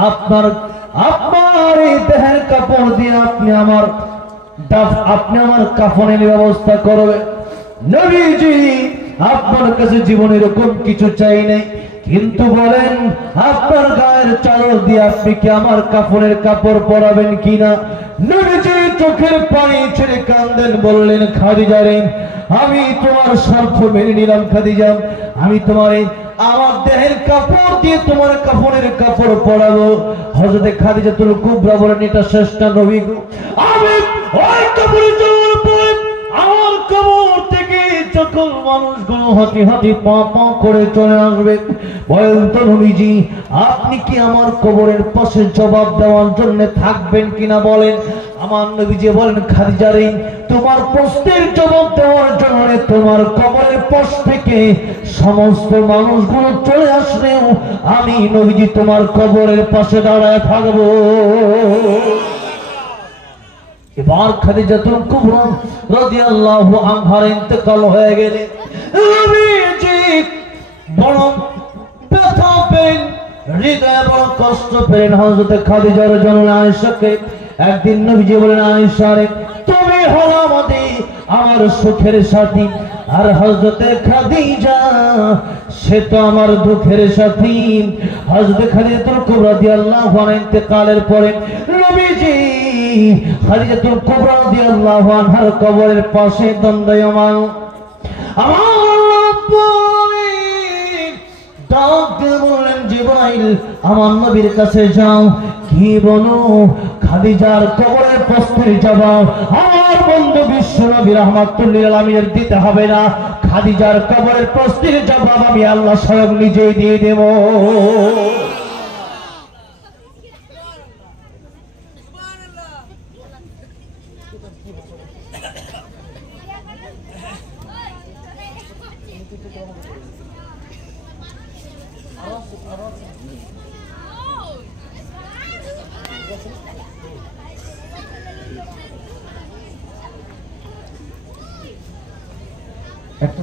আপনার এই দেহের কাপড় দিয়ে আপনি আমার কাফনের ব্যবস্থা করবেন। নবীজি আপনার কাছে জীবনে এরকম কিছু চাই নাই, কিন্তু বলেন আপনার গায়ের চাদর দিয়ে আপনি কি আমার কাফনের কাপড় পরাবেন কিনা? নবীজি চোখের পানি ছেড়ে কাঁদেন, বললেন, খাদিজা রে, আমি তোমার শর্ত মেনে নিলাম খাদিজা, আমি আমার দেহের কাপড় দিয়ে তোমার কাফনের কাপড় পরাবো। হযরত খাদিজাতুল কুবরা বলেন, এটা শ্রেষ্ঠ নবী গো, আমি ওই কাপড়ে যাওয়ার পরে আমার কবর থেকে সকল মানুষগুলো হাঁটি হাঁটি পা পা করে চলে আসবে। বলেন তো নবীজি, আপনি কি আমার কবরের পাশে জবাব দেওয়ার জন্য থাকবেন কিনা? বলেন। আমার নবীজি বলেন, খাদিজা রে, তোমার প্রশ্নের জবাব দেওয়ার জন্য তোমার কবরের পাশ থেকে সমস্ত মানুষগুলো চলে আসলেও আমি নবীজি তোমার কবরের পাশে দাঁড়ায় থাকবো। এবার খাদিজাতুল কুবরা রাদিয়াল্লাহু আনহার ইন্তেকাল হয়ে গেলে নবীজি বড় ব্যথা পেলেন, হৃদয়ে বড় কষ্ট পেলেন। হযরত খাদিজার জন্য আয়েশাকে একদিন নবীজি বলেন, আয়েশা রে, তুমি হলো আমার সুখের সাথী, আর হযরত খাদিজা সে তো আমার দুঃখের সাথী। হযরত খাদিজাতুল কুবরা রাদিয়াল্লাহু আনহা ইন্তেকালের পরে নবীজি খাদিজাতুল কুবরা রাদিয়াল্লাহু আনহার কবরের পাশে দণ্ডায়মান। বললেন, জিবরাইল আমার নবীর কাছে যাও, কি বলো? খাদিজার কবরের প্রশ্নের জবাব আমার বন্ধু বিশ্ব নবী রাহমাতুল লিল আলামিনের দিতে হবে না, খাদিজার কবরের প্রশ্নের জবাব আমি আল্লাহ স্বয়ং নিজেই দিয়ে দেব। একটা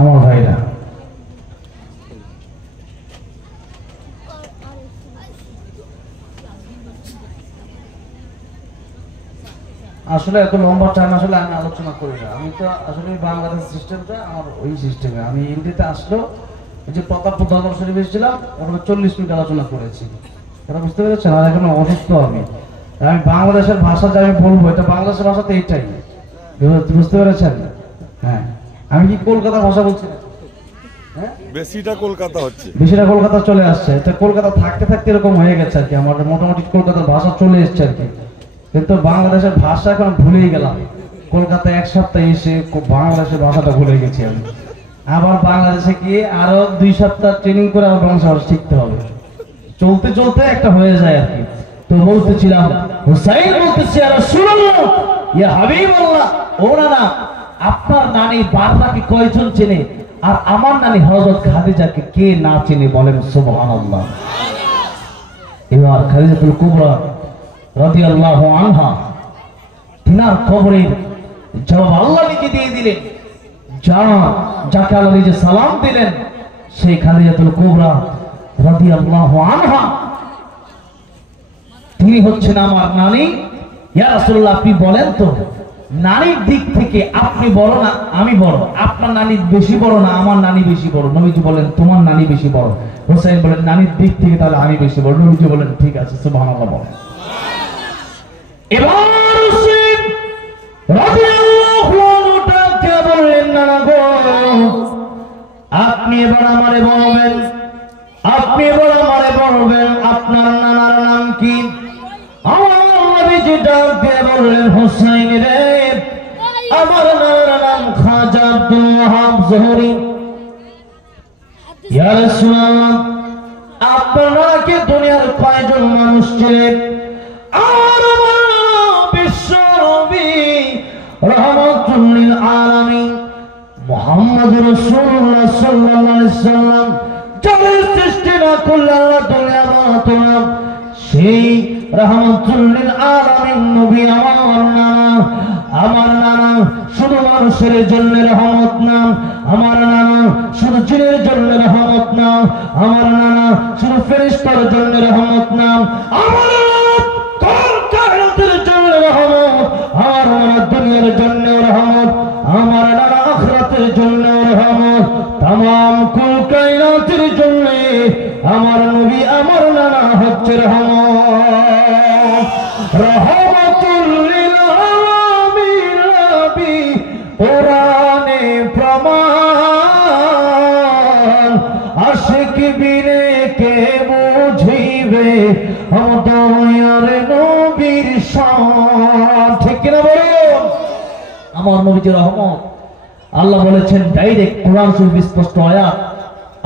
আমার ভাইরা আসলে এত লম্বা টাইম আসলে আমি আলোচনা করি না। আমি তো আসলে বাংলাদেশ সিস্টেমটা আমার ওই সিস্টেমে, আমি ইন্ডিয়াতে আসলেও এই যে প্রতাপপুর দরবার শরীফ এসেছিলাম ওখানে 40 মিনিট আলোচনা করেছি। ওরা বুঝতে পেরেছেন? আর এখন অসুস্থ আমি বাংলাদেশের ভাষা যা আমি বলবো এটা বাংলাদেশের ভাষাতে এইটাই, বুঝতে পেরেছেন? হ্যাঁ, আমি কি কলকাতার ভাষা বলছি না? বেশিটা কলকাতা হচ্ছে, বেশিটা কলকাতা চলে আসছে। এটা কলকাতা থাকতে থাকতে এরকম হয়ে গেছে আর কি, আমার মোটামুটি কলকাতার ভাষা চলে এসছে আর কি। কিন্তু বাংলাদেশের ভাষা এখন ভুলেই গেলাম। কলকাতায় এক সপ্তাহ এসে বাংলাদেশের ভাষাটা ভুলে গেছি আমি। আবার বাংলাদেশে গিয়ে আরো 2 সপ্তাহ ট্রেনিং করে আবার বাংলা ভাষা শিখতে হবে। চলতে চলতে একটা হয়ে যায় আর কি। তো বলতেছিলাম, হুসাইন বলতেছি আর রাসূলুল্লাহ ইয়া হাবিবাল্লাহ, ওরা না আপনার নানি বাররাকে কয়জন চেনে? আর আমার নানি হযরত খাদিজাকে কে না চেনে? বলেন সুবহানাল্লাহ। এবার খাদিজাতুল কুবরা রাদিয়াল্লাহু আনহা তিনার কবরের জবাব আল্লাহ নিজে দিয়ে দিলেন। যাকে আল্লাহ নিজে সালাম দিলেন সেই খাদিজাতুল কুবরা রাদিয়াল্লাহু আনহা, তিনি হচ্ছেন আমার নানি। ইয়া রাসূলুল্লাহ, আপনি বলেন তো নানির দিক থেকে আপনি বড় না আমি বড়? আপনার নানি বেশি বড় না আমার নানি বেশি বড়? নবীজি বলেন তোমার নানি বেশি বড়। হোসেন বলেন নানির দিক থেকে তাহলে আমি বেশি বড়। নবীজি বলেন ঠিক আছে, সুবহানাল্লাহ বলেন। এবার হোসেন রাদিয়াল্লাহু আনহু ডাকে বললেন, নানা গো আপনি এবার আমারে বলবেন, আপনি এবার আমারে বলবেন আপনার নানার নাম কি? আমার নবীজি ডাকে বললেন, হোসেন রে আমার নানার নাম খাজা আব্দুল ওয়াহাব জোহরি। ইয়া রাসূলুল্লাহ, আপনার নানাকে দুনিয়ার কয়জন মানুষ চেনে? আর রহমাতুল লিল আলামিন মুহাম্মদুর রাসূলুল্লাহ সাল্লাল্লাহু আলাইহি সাল্লাম যার সৃষ্টি না করলে আল্লাহ দুনিয়া বানাতো না, সেই রহমাতুল লিল আলামিন নবী আমার নানা শুধু মানুষের জন্য রহমত না, আমার নানা শুধু জিনের জন্য রহমত না, আমার নানা শুধু ফেরেশতার জন্য রহমত না, আমার আমার নানা দুনিয়ার জন্য রহমত, আমার নানা আখিরাতের জন্য রহমত, तमाम কুল কায়নাতের জন্য আমার নবী আমার নানা হচ্ছে রহমত। রহমাতুল লিল আলামিন নবী কোরআনে প্রমাণ, আশিক বিনে কে বুঝিবে দয়ার নবীর শান। ঠিক কিনা বলুন? আমার নবীজি রহমত। আল্লাহ বলেছেন ডাইরেক্ট কোরআন শরীফ স্পষ্ট আয়াত,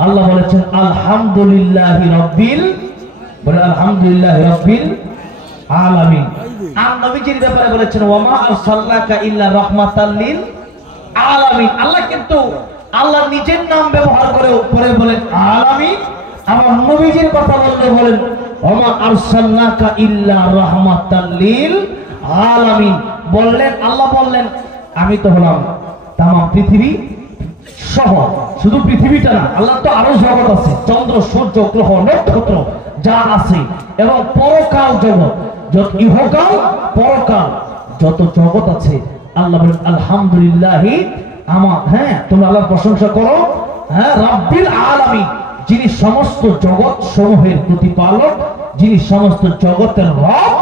আল্লাহ বলেছেন আলহামদুলিল্লাহি রাব্বিল, বলে আলহামদুলিল্লাহি রাব্বিল আলামিন। আর নবীজির ব্যাপারে বলেছেন ওয়ামা আরসালনাকা ইল্লা রাহমাতাল লিল আলামিন। আল্লাহ কিন্তু আল্লাহ নিজের নাম ব্যবহার করে পরে বলেন আলামিন, আমার নবীজির কথা বললে বলেন ওমা আরসালনাকা ইল্লা রাহমাতাল লিল আলামিন। বললেন আল্লাহ বললেন আমি তো হলাম তামাম পৃথিবী সহ, শুধু পৃথিবীটা না, আল্লাহ তো আরো জগৎ আছে, চন্দ্র সূর্য গ্রহ নক্ষত্র যা আছে এবং পরকাল জগৎ, যত ইহকাল পরকাল যত জগৎ আছে আল্লাহ বলেন আলহামদুলিল্লাহি আমার, হ্যাঁ তোমরা আল্লাহর প্রশংসা করো, হ্যাঁ রাব্বিল আলামিন, যিনি সমস্ত জগৎ সমূহের প্রতিপালক, যিনি সমস্ত জগতের রব।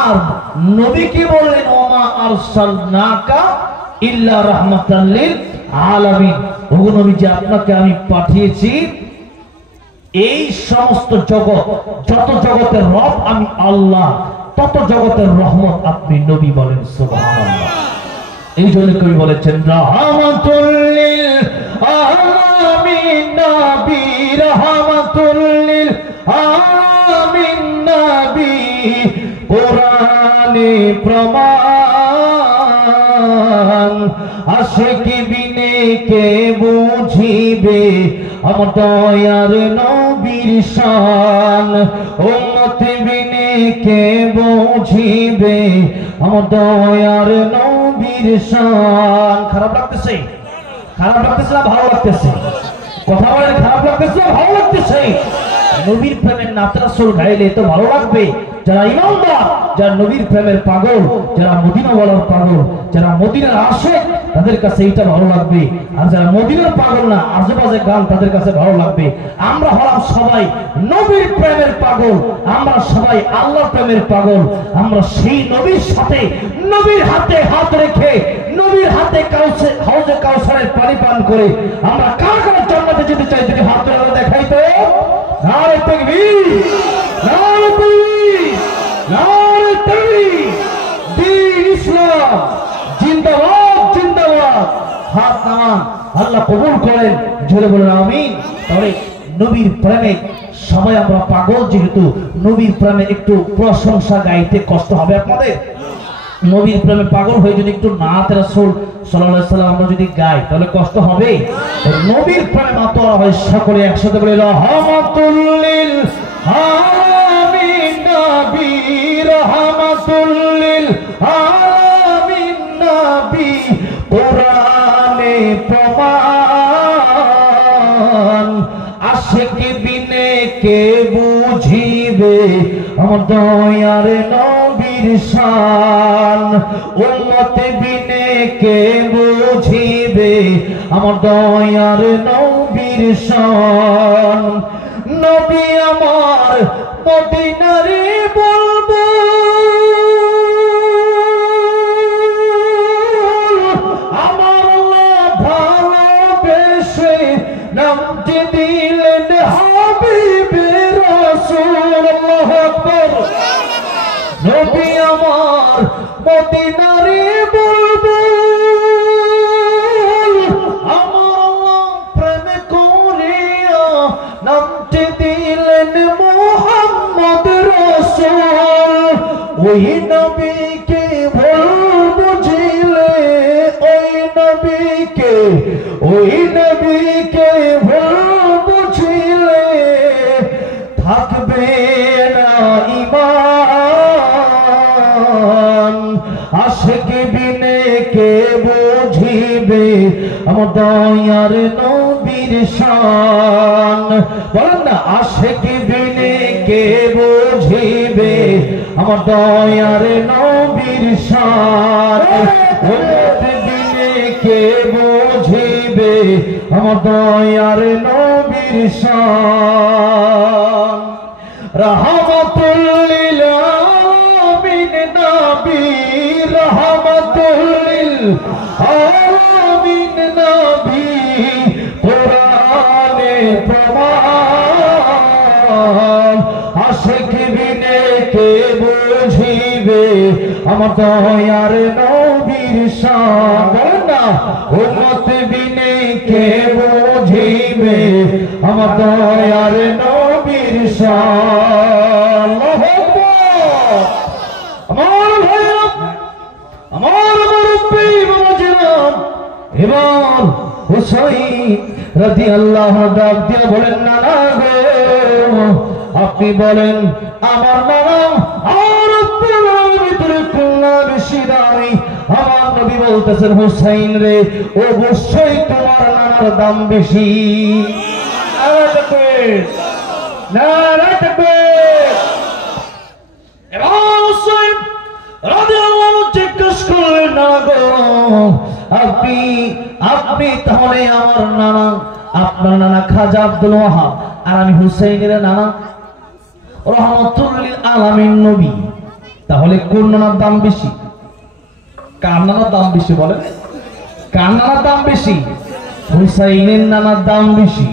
আর নবীকে বললেন ওমা আরসালনাকা ইল্লা রাহমাতাল লিল আলামিন, ওগো নবীজি আপনাকে আমি পাঠিয়েছি এই সমস্ত জগৎ, যত জগতের রব আমি আল্লাহ, তত জগতের রহমত আপনি নবী। বলেন সুবহানাল্লাহ। এই জন্য কবি বলেছেন রাহমাতুল লিল আলামিন নবী, রাহমাতুল লিল আলামিন নবী কোরআনে প্রমাণ, আশিক বিনে কে বুঝিবে আমার দয়ার নবী নবীর শান উম্মত বিনে কে বুঝিবে আমার দয়ার নবীর শান। খারাপ লাগতেছে? খারাপ লাগতেছে না ভালো লাগতেছে? কথা বলেন, খারাপ লাগতেছে না ভালো লাগতেছে? নবীর প্রেমের নাত রাসূল গাইলে তো ভালো লাগবে। যারা ইমানদার, যারা নবীর প্রেমের পাগল, যারা মদিনা ওয়ালার পাগল, যারা মদিনার আশিক, তাদের কাছে এইটা ভালো লাগবে। আর যারা মদিনার পাগল না, আজেবাজে গান, তাদের কাছে ভালো লাগবে। আমরা হলাম সবাই নবীর প্রেমের পাগল, আমরা সবাই আল্লাহর প্রেমের পাগল। আমরা সেই নবীর সাথে, নবীর হাতে হাত রেখে, নবীর হাতে হাউজে কাউসারের পানি পান করে আমরা কার কার জান্নাতে যেতে চাই? যদি হাত তুলে দেখাই তো। নারে তাকবীর, নারে তাকবীর, নারে তাকবীর। দ্বীন ইসলাম জিন্দাবাদ, জিন্দাবাদ। হাত নামান, আল্লাহ কবুল করেন, জোরে বলেন আমিন। তাহলে নবীর প্রেমে সবাই আমরা পাগল, যেহেতু নবীর প্রেমে একটু প্রশংসা গাইতে কষ্ট হবে আপনাদের। নবীর প্রেমে পাগল হয়ে যদি একটু নাত রাসূল সাল্লাল্লাহু আলাইহি সাল্লাম আমরা যদি গাই তাহলে কষ্ট হবে। নবীর প্রেমে মাতোয়ারা হয় সকলে একসাথে বলে রাহমাতুল লিল আলামিন নবী, রাহমাতুল লিল আলামিন নবী, কোরআনে প্রমাণ। আশিক বিনে কে বুঝিবে আমার দয়ার নবীর শান, উম্মত বিনে কে বুঝিবে আমার দয়ার নবীর শান। নবী আমার মদিনারে বলবো, আমার ভালোবেসে নামটি দিলেন হাবিবে রাসূল। আল্লাহু আকবার। নবী আমার মদিনারে বলবো, আমার প্রেমে করিয়া নামটি দিলেন মুহাম্মদ রাসূল। ওই নবীকে ভুল বুঝিলে, ওই নবীকে, ওই নবীকে ভুল বুঝিলে থাকবে না ঈমান। আশিক বিনে কে বুঝিবে আমার দয়ার নবীর শান। বলেন না, আশিক বিনে কে বুঝিবে আমার দয়ার নবীর শান। উম্মত বিনে কে বুঝিবে আমার দয়ার নবীর শান। রাহমাতুল লিল আলামিন নবী, রাহমাতুল লিল আলামিন নবী, কোরআনে প্রমাণ। আশিক বিনে কে বুঝিবে আমার দয়ার নবীর শান। বলেন না, উম্মত বিনে কে বুঝিবে আমার দয়ার নবীর শান। আল্লাহু আকবার। আমার ভাইরা, আমার মুরব্বি বাবাজিরা, এবার হুসাইন রাদিয়াল্লাহু ডাক দিয়ে বলেন, নানা গো, আপনি বলেন আমার নানা আর আপনার ভিতরে কোনটা বেশি দামি? আমার নবী বলতেছেন, হুসাইন রে, অবশ্যই তোমার নানার দাম বেশি। নারে তাকবীর। এবার হুসাইন রাদিয়াল্লাহু জিজ্ঞেস করলেন, না গো, আপনি তাহলে আমার নানা, আপনার নানা খাজা আব্দুল ওয়াহাব, আর আমি হুসাইনের নানা রাহমাতুল লিল আলামিন নবী। তাহলে কোন নানার দাম বেশি? কার নানার দাম বেশি বলেন? কার নানার দাম বেশি? হুসাইনের নানার দাম বেশি।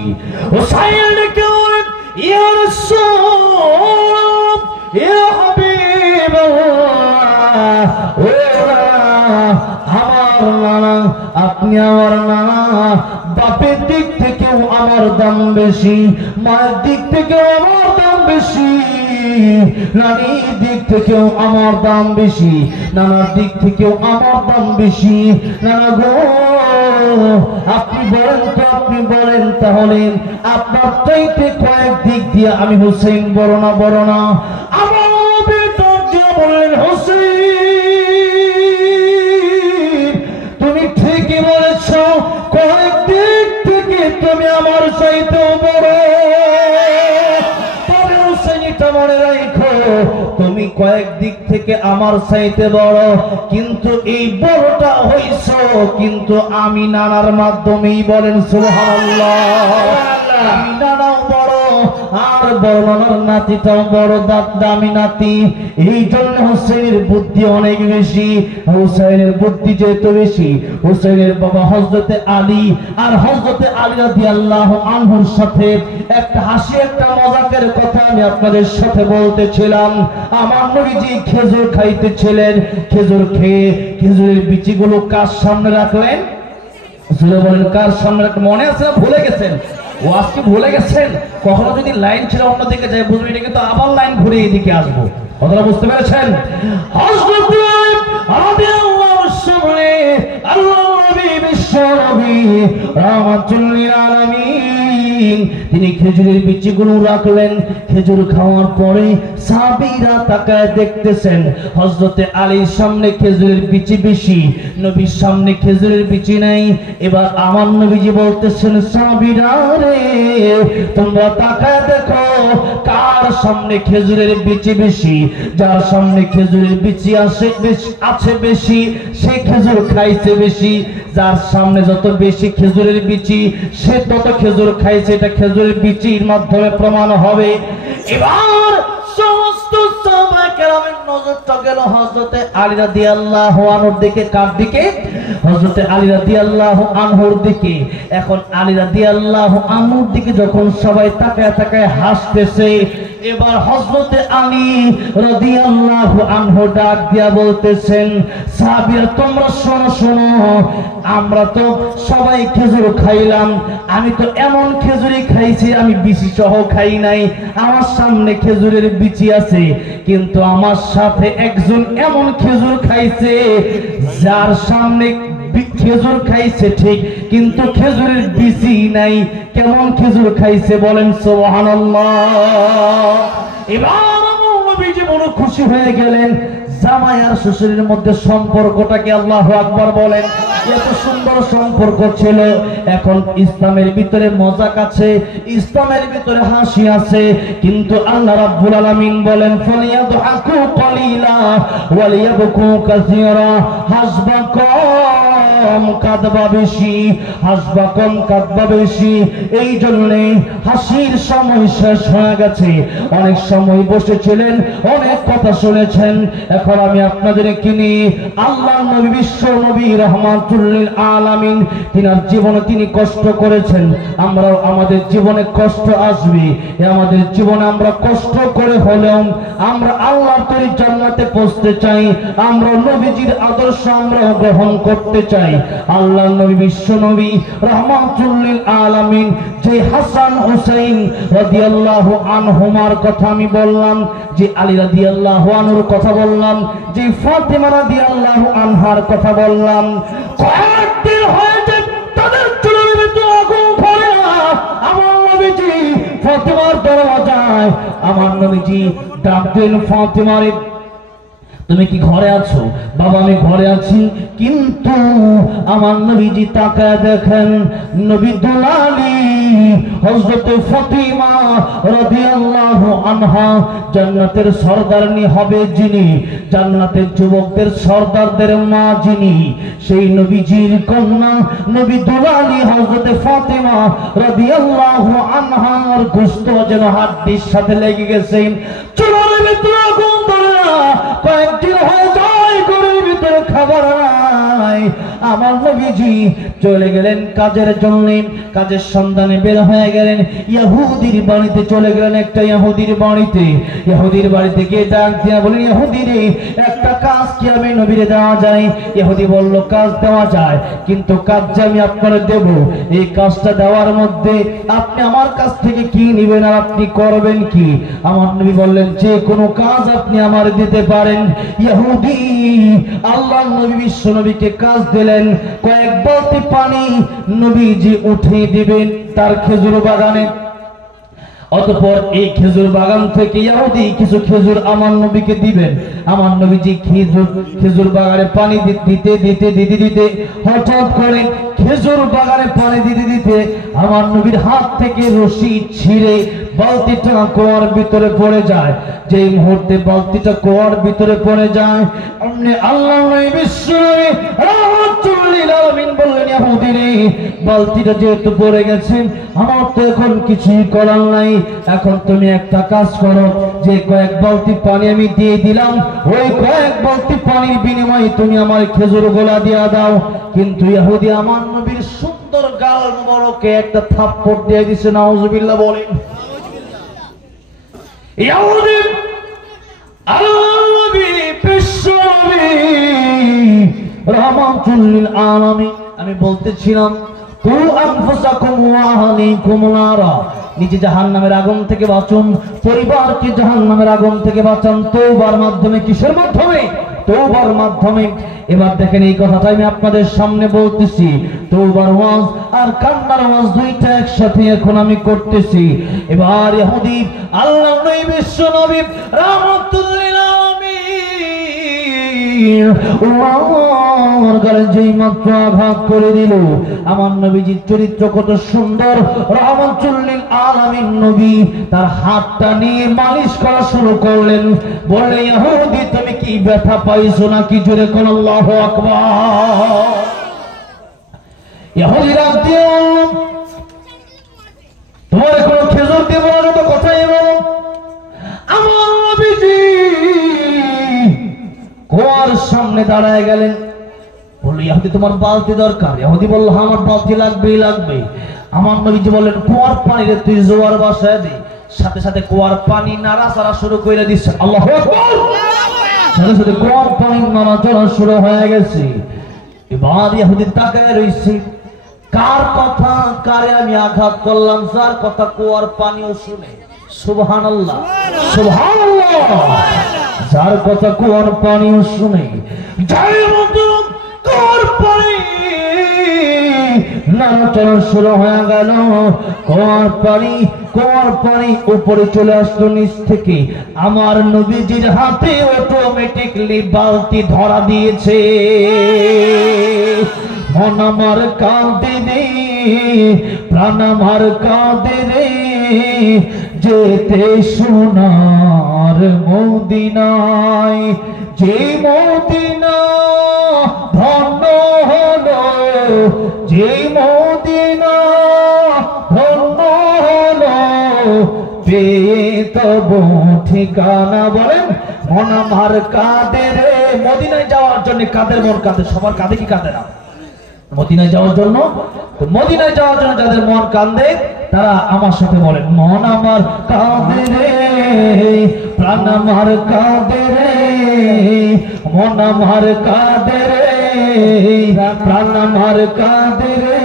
হুসাইন কে বলেন, ইয়া রাসূল, ইয়া হাবিবাল্লাহ, ও আমার নানা, আপনি আমার নানা। বাপের দিক থেকেও আমার দাম বেশি, মায়ের দিক থেকেও আমার দাম বেশি, নানির দিক থেকেও আমার দাম বেশি, নানার দিক থেকেও আমার দাম বেশি। নানা গো, আপনি বলেন তো, আপনি বলেন তাহলে আপনার চাইতে কয়েক দিক দিয়ে আমি হুসাইন বড় না বড় না। আমার নবী ডাক দিয়ে বললেন, হুসাইন তুমি ঠিকই বলেছ, কয়েক দিক থেকে তুমি আমার চাইতেও বড়। তবে হুসাইনটা মনে রাখো, তুমি কয়েক দিক থেকে আমার চাইতে বড়, কিন্তু এই বড়টা হইছ কিন্তু আমি নানার মাধ্যমেই। বলেন সুবহানাল্লাহ। আমি নানাও বড়, আর বড় নানার নাতিটাও বড়, দামি নাতি। এই জন্য হুসাইনের বুদ্ধি অনেক বেশি। হুসাইনের বুদ্ধি যেহেতু বেশি, হুসাইনের বাবা হযরতে আলী আর হযরতে আলী রাদিয়াল্লাহু আনহুর সাথে একটা হাসি, একটা মজাকের কথা আমি আপনাদের সাথে বলতেছিলাম। আমার নবীজি খেজুর খাইতেছিলেন, খেজুর খেয়ে খেজুরের বিচিগুলো কার সামনে রাখলেন? বলেন কার সামনে রাখলেন? মনে আছে না ভুলে গেছেন? ও আজকে ভুলে গেছেন? কখনো যদি লাইন ছিল অন্যদিকে যাই বুঝবেন, এটা কিন্তু আবার লাইন ঘুরে এদিকে আসবো। কথাটা বুঝতে পেরেছেন? হযরত রাদিয়াল্লাহু সামনে আল্লাহর নবী বিশ্ব নবী রাহমাতুল লিল আলামিন তিনি খেজুরের বিচিগুলো রাখলেন। খেজুর খাওয়ার পরে সাহাবীরা তাকায় দেখতেছেন হযরতে আলীর সামনে খেজুরের বিচি বেশি, নবীর সামনে খেজুরের বিচি নাই। এবার আমার নবীজি বলতেছেন, সাহাবীরা রে তোমরা তাকায় দেখো কার সামনে খেজুরের বিচি বেশি। যার সামনে খেজুরের বিচি আছে বেশি, সে খেজুর খাইছে বেশি। যার সামনে যত বেশি খেজুরের বিচি, সে তত খেজুর খাইছে। এটা খেজুরের বিচির মাধ্যমে প্রমাণ হবে। এবার সমস্ত সাহাবায়ে কেরামের নজরটা গেল হযরতে আলী রাদিয়াল্লাহু আনহুর দিকে। কার দিকে? হযরতে আলী রাদিয়াল্লাহু আনহুর দিকে। এখন আলী রাদিয়াল্লাহু আনহুর দিকে যখন সবাই তাকায় তাকায় হাসতেছে, এবার হযরতে আলী রাদিয়াল্লাহু আনহু ডাক দিয়া বলতেছেন, সাহাবীরা তোমরা শোনো শোনো, আমরা তো সবাই খেজুর খাইলাম, আমি তো এমন খেজুরই খাইছি, আমি বিচি সহ খাই নাই। আমার সামনে খেজুরের বিচি আছে, কিন্তু আমার সাথে একজন এমন খেজুর খাইছে যার সামনে খেজুর খাইছে ঠিক, কিন্তু খেজুরের বিচি নাই। কেমন খেজুর খাইছে বলেন সুবহানাল্লাহ। এবার নবীজি বড় খুশি হয়ে গেলেন। জামাই আর শ্বশুরের মধ্যে সম্পর্কটাকে আল্লাহু আকবার বলেন, এত সুন্দর সম্পর্ক ছিল। এখন ইসলামের ভিতরে মজাক আছে, ইসলামের ভিতরে হাসি আছে, কিন্তু আল্লাহ রাব্বুল আলামিন বলেন, ফালিয়াদহাকু কালিলা ওয়ালিয়াবকু কাসীরা। হাসবা কম কাঁদবা বেশি, হাসবা কম কাঁদবা বেশি। এই জন্যে হাসির সময় শেষ হয়ে গেছে। অনেক সময় বসেছিলেন, অনেক কথা শুনেছেন। এখন আমি আপনাদেরকে নিয়ে আল্লাহর নবী বিশ্ব নবী রাহমাতুল লিল আলামিন তিনার জীবনে তিনি কষ্ট করেছেন। আমরাও আমাদের জীবনে কষ্ট আসবে, আমাদের জীবনে আমরা কষ্ট করে হলেও আমরা আল্লাহর তৈরি জান্নাতে পৌঁছতে চাই। আমরা নবীজির আদর্শ আমরা গ্রহণ করতে চাই। আল্লাহর নবী বিশ্ব নবী রাহমাতুল লিল আলামিন যে হাসান হুসাইন রাদিয়াল্লাহু আনহুমার কথা আমি বললাম, যে আলী রাদিয়াল্লাহু আনহুর কথা বললাম, যে ফাতেমা রাদিয়াল্লাহু আনহার কথা বললাম, কয়েকদিন হয়েছে তাদের চুলের ভিতরে আগুন ধরে না। আমার নবীজি ফাতেমার দরজায়, আমার নবীজি ডাক দেন, ফাতেমারে তুমি কি ঘরে আছো? বাবা আমি ঘরে আছি। কিন্তু আমার নবীজি তাকায় দেখেন, নবী দুলালী হযরত ফাতিমা রাদিয়াল্লাহু আনহা জান্নাতের সরদারনি হবে যিনি, জান্নাতের যুবকদের সরদারদের মা যিনি, সেই নবীজির কন্যা নবী দুলালী হযরত ফাতিমা রাদিয়াল্লাহু আনহার গোশত যেন হাড্ডির সাথে লেগে গেছে। চুলের ভিতরে আগুন ধরে না, কয়েকদিন হয়ে যায় ঘরের ভিতরে খাবার নাই। আমার নবীজি চলে গেলেন কাজের জন্য, কাজের সন্ধানে বের হয়ে গেলেন। ইহুদির বাড়িতে চলে গেলেন, একটা ইহুদির বাড়িতে। ইহুদির বাড়িতে গিয়ে ডাক দিয়া বলেন, ইহুদি রে একটা কাজ কি আমি নবীরে দেওয়া যায়? ইহুদি বলল, কাজ দেওয়া যায়, কিন্তু কাজ যে আমি আপনারে দেব, এই কাজটা দেওয়ার মধ্যে আপনি আমার কাছ থেকে কি নেবেন আর আপনি করবেন কি? আমার নবী বললেন, যে কোনো কাজ আপনি আমার দিতে পারেন। ইহুদি আল্লাহর নবী বিশ্ব নবীকে কাজ দিলেন, কয়েক বালতি পানি নবীজি উঠিয়ে দিবেন তার খেজুর বাগানে। অতঃপর এই খেজুর বাগান থেকে ইহুদি কিছু খেজুর আমার নবীকে দিবেন। আমার নবীজি খেজুর বাগানে পানি দিতে দিতে দিতে দিতে হঠাৎ করে খেজুর বাগানে পানি দিতে দিতে আমার নবীর হাত থেকে রশি ছিঁড়ে বালতিটা কুয়ার ভিতরে পড়ে যায়। যেই মুহূর্তে বালতিটা কুয়ার ভিতরে পড়ে যায়, অমনি আল্লাহ নবী বিশ্বনবী রাহমাতুল লিল আলামিন বললেন, ইহুদি রে, বালতিটা যেহেতু পড়ে গেছে, আমার তো এখন কিছুই করার নাই। এখন তুমি একটা কাজ করো, যে কয়েক বালতি পানি আমি দিয়ে দিলাম, ওই কয়েক বালতি পানির বিনিময়ে তুমি আমার খেজুর গোলা দিয়া দাও। কিন্তু ইহুদি আমার নবীর সুন্দর গাল মোবারকে একটা থাপ্পড় দিয়ে দিছে। নাউজুবিল্লাহ বলেন। ইহুদি আল্লাহর নবী বিশ্বনবী রাহমাতুল লিল আলামিন, আমি বলতেছিলাম তু আনফুসাকুম ওয়া আহলিকুম নারা, নিজে জাহান্নামের আগুন থেকে বাঁচুন, পরিবারকে জাহান্নামের আগুন থেকে বাঁচান তওবার মাধ্যমে। কিসের মাধ্যমে? তওবার মাধ্যমে। এবার দেখেন, এই কথাটা আমি আপনাদের সামনে বলতেছি, তওবার ওয়াজ আর কান্নার ওয়াজ দুইটা একসাথে এখন আমি করতেছি। এবার ইহুদি আল্লাহর নবী বিশ্বনবী রাহমাতুল লিল আলামিন ওমর গালে যেই মাত্র আঘাত করে দিল, আমার নবীজির চরিত্র কত সুন্দর। রাহমাতুল লিল আলামিন নবী তার হাতটা নিয়ে মালিশ করা শুরু করলেন। বলে, ইহুদি তুমি কি ব্যথা পাইছো নাকি? জোরে কোন আল্লাহু আকবার। ইহুদি রাগ দিয়ে বলল, তোমার কোনো খেজুর দেব না তো কথাই বলো। আমার নবীজি কুয়ার সামনে দাঁড়ায় গেলেন। বলল, ইহুদি তোমার বালতি দরকার? ইহুদি বলল, আমার বালতি লাগবেই লাগবে। আমার নবীজি বললেন, কুয়ার পানিরে তুই জোয়ার বাসায় দে। সাথে সাথে কুয়ার পানি নাড়াচাড়া শুরু করে দিচ্ছে। আল্লাহু আকবার। সাথে সাথে কুয়ার পানি নাড়াচাড়া শুরু হয়ে গেছে। এবার ইহুদি তাকায় রইছে, কার কথা কারে আমি আঘাত করলাম, যার কথা কুয়ার পানিও শুনে। সুবহানাল্লাহ, সুবহানাল্লাহ। যার কথা কুয়ার পানিও শুনে, যার মতো কুয়ার পানি নাড়াচাড়া শুরু হয়ে গেল। কুয়ার পানি উপরে চলে আসলো নিচ থেকে। আমার নবীজির হাতে অটোমেটিকলি বালতি ধরা দিয়েছে। মন আমার কাঁদে রে, প্রাণ আমার কাঁদে রে, যেতে সোনার মদিনায়। যে মদিনা ধন্য হলো, যে মদিনা ধন্য হলো, পেয়ে তব ঠিকানা। বলেন, মন আমার কাঁদে রে। মদিনায় যাওয়ার জন্য কাদের মন কাঁদে? সবার কাঁদে কি কাঁদে না? মদিনায় যাওয়ার জন্য, মদিনায় যাওয়ার জন্য যাদের মন কাঁদে তারা আমার সাথে বলেন, মন আমার কাঁদে রে, প্রাণ আমার কাঁদে রে, মন আমার কাঁদে রে, প্রাণ আমার কাঁদে রে,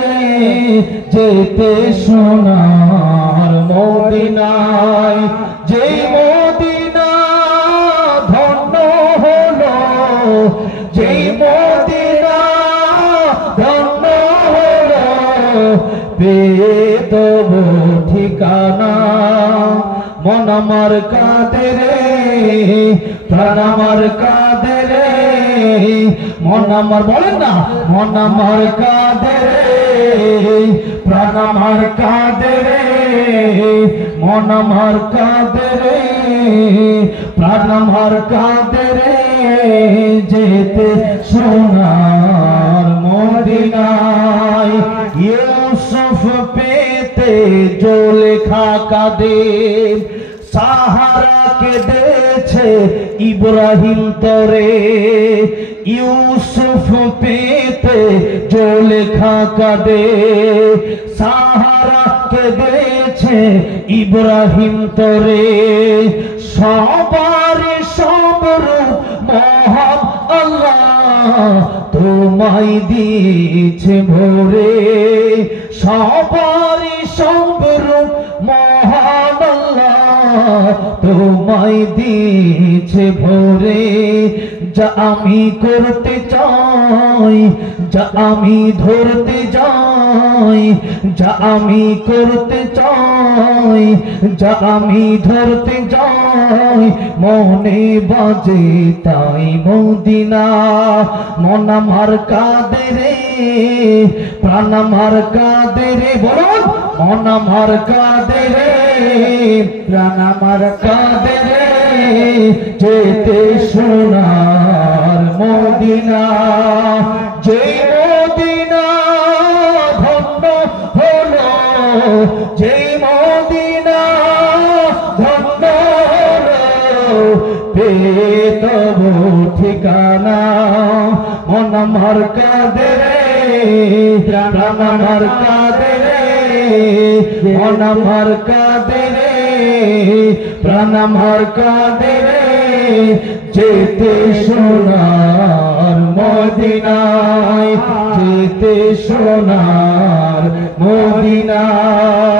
যেতে সোনার মদিনায়। যেই মদিনা ধন্য হলো, যেই মদিনা ধন্য হলো, পেয়ে তব ঠিকানা। মন আমার কাঁদে রে, প্রাণ আমার কাঁদে রে, মন আমার, বলেন না, মন আমার কাঁদে রে, প্রাণ আমার কাঁদে রে, মন আমার কাঁদে রে, প্রাণ আমার কাঁদে রে, যেতে সোনার মদিনায়। ইউসুফ পেতে জুলেখা কাঁদে, সাহারা কেঁদেছে ইব্রাহিম তরে। ইউসুফ পেতে জুলেখা কাঁদে, সাহারা কেঁদেছে ইব্রাহিম তরে। সবার সবর মহান আল্লাহ তোমায় দিয়েছে ভরে। সবার সবর মহান আল্লাহ তোমায় দিয়েছে ভরে। যা আমি করতে চাই, যা আমি ধরতে যাই, যা আমি করতে চাই, নয়, যা আমি ধরতে যাই মনে বাজে তাই মদিনা। মন আমার কাঁদে রে, প্রাণ আমার কাঁদে রে, বলুন মন আমার কাঁদে রে, প্রাণ আমার কাঁদে রে, যেতে সোনার মদিনা। যে মদিনা ধন্য হলো, যে মদিনা ধন্য হলো, পেয়ে তব ঠিকানা। মন আমার কাঁদে রে, প্রাণ আমার কাঁদে রে, মন আমার কাঁদে রে, প্রাণ আমার কাঁদে রে, যেতে সোনার মদিনায়, যেতে সোনার মদিনায়।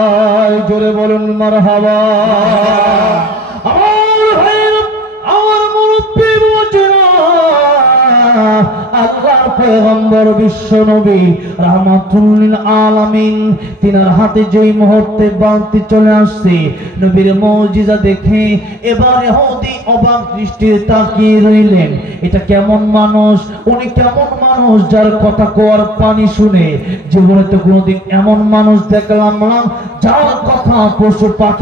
জোরে বলুন মারহাবা। আমার ভাইয়েরা, আমার মুরব্বি বুঝেরা, আল্লাহর পয়গম্বর বিশ্ব নবী রাহমাতুল লিল আলামিন তিনার হাতে যেই মুহূর্তে বালতি চলে আসছে, নবীর মুজিজা দেখে এবার ইহুদি অবাক দৃষ্টিতে তাকিয়ে রইলেন। এটা কেমন মানুষ, উনি কেমন মানুষ যার কথা কোয়ার পানি শুনে জীবনে তো কোনোদিন এমন মানুষ দেখলাম না যার কথা পশু পাখি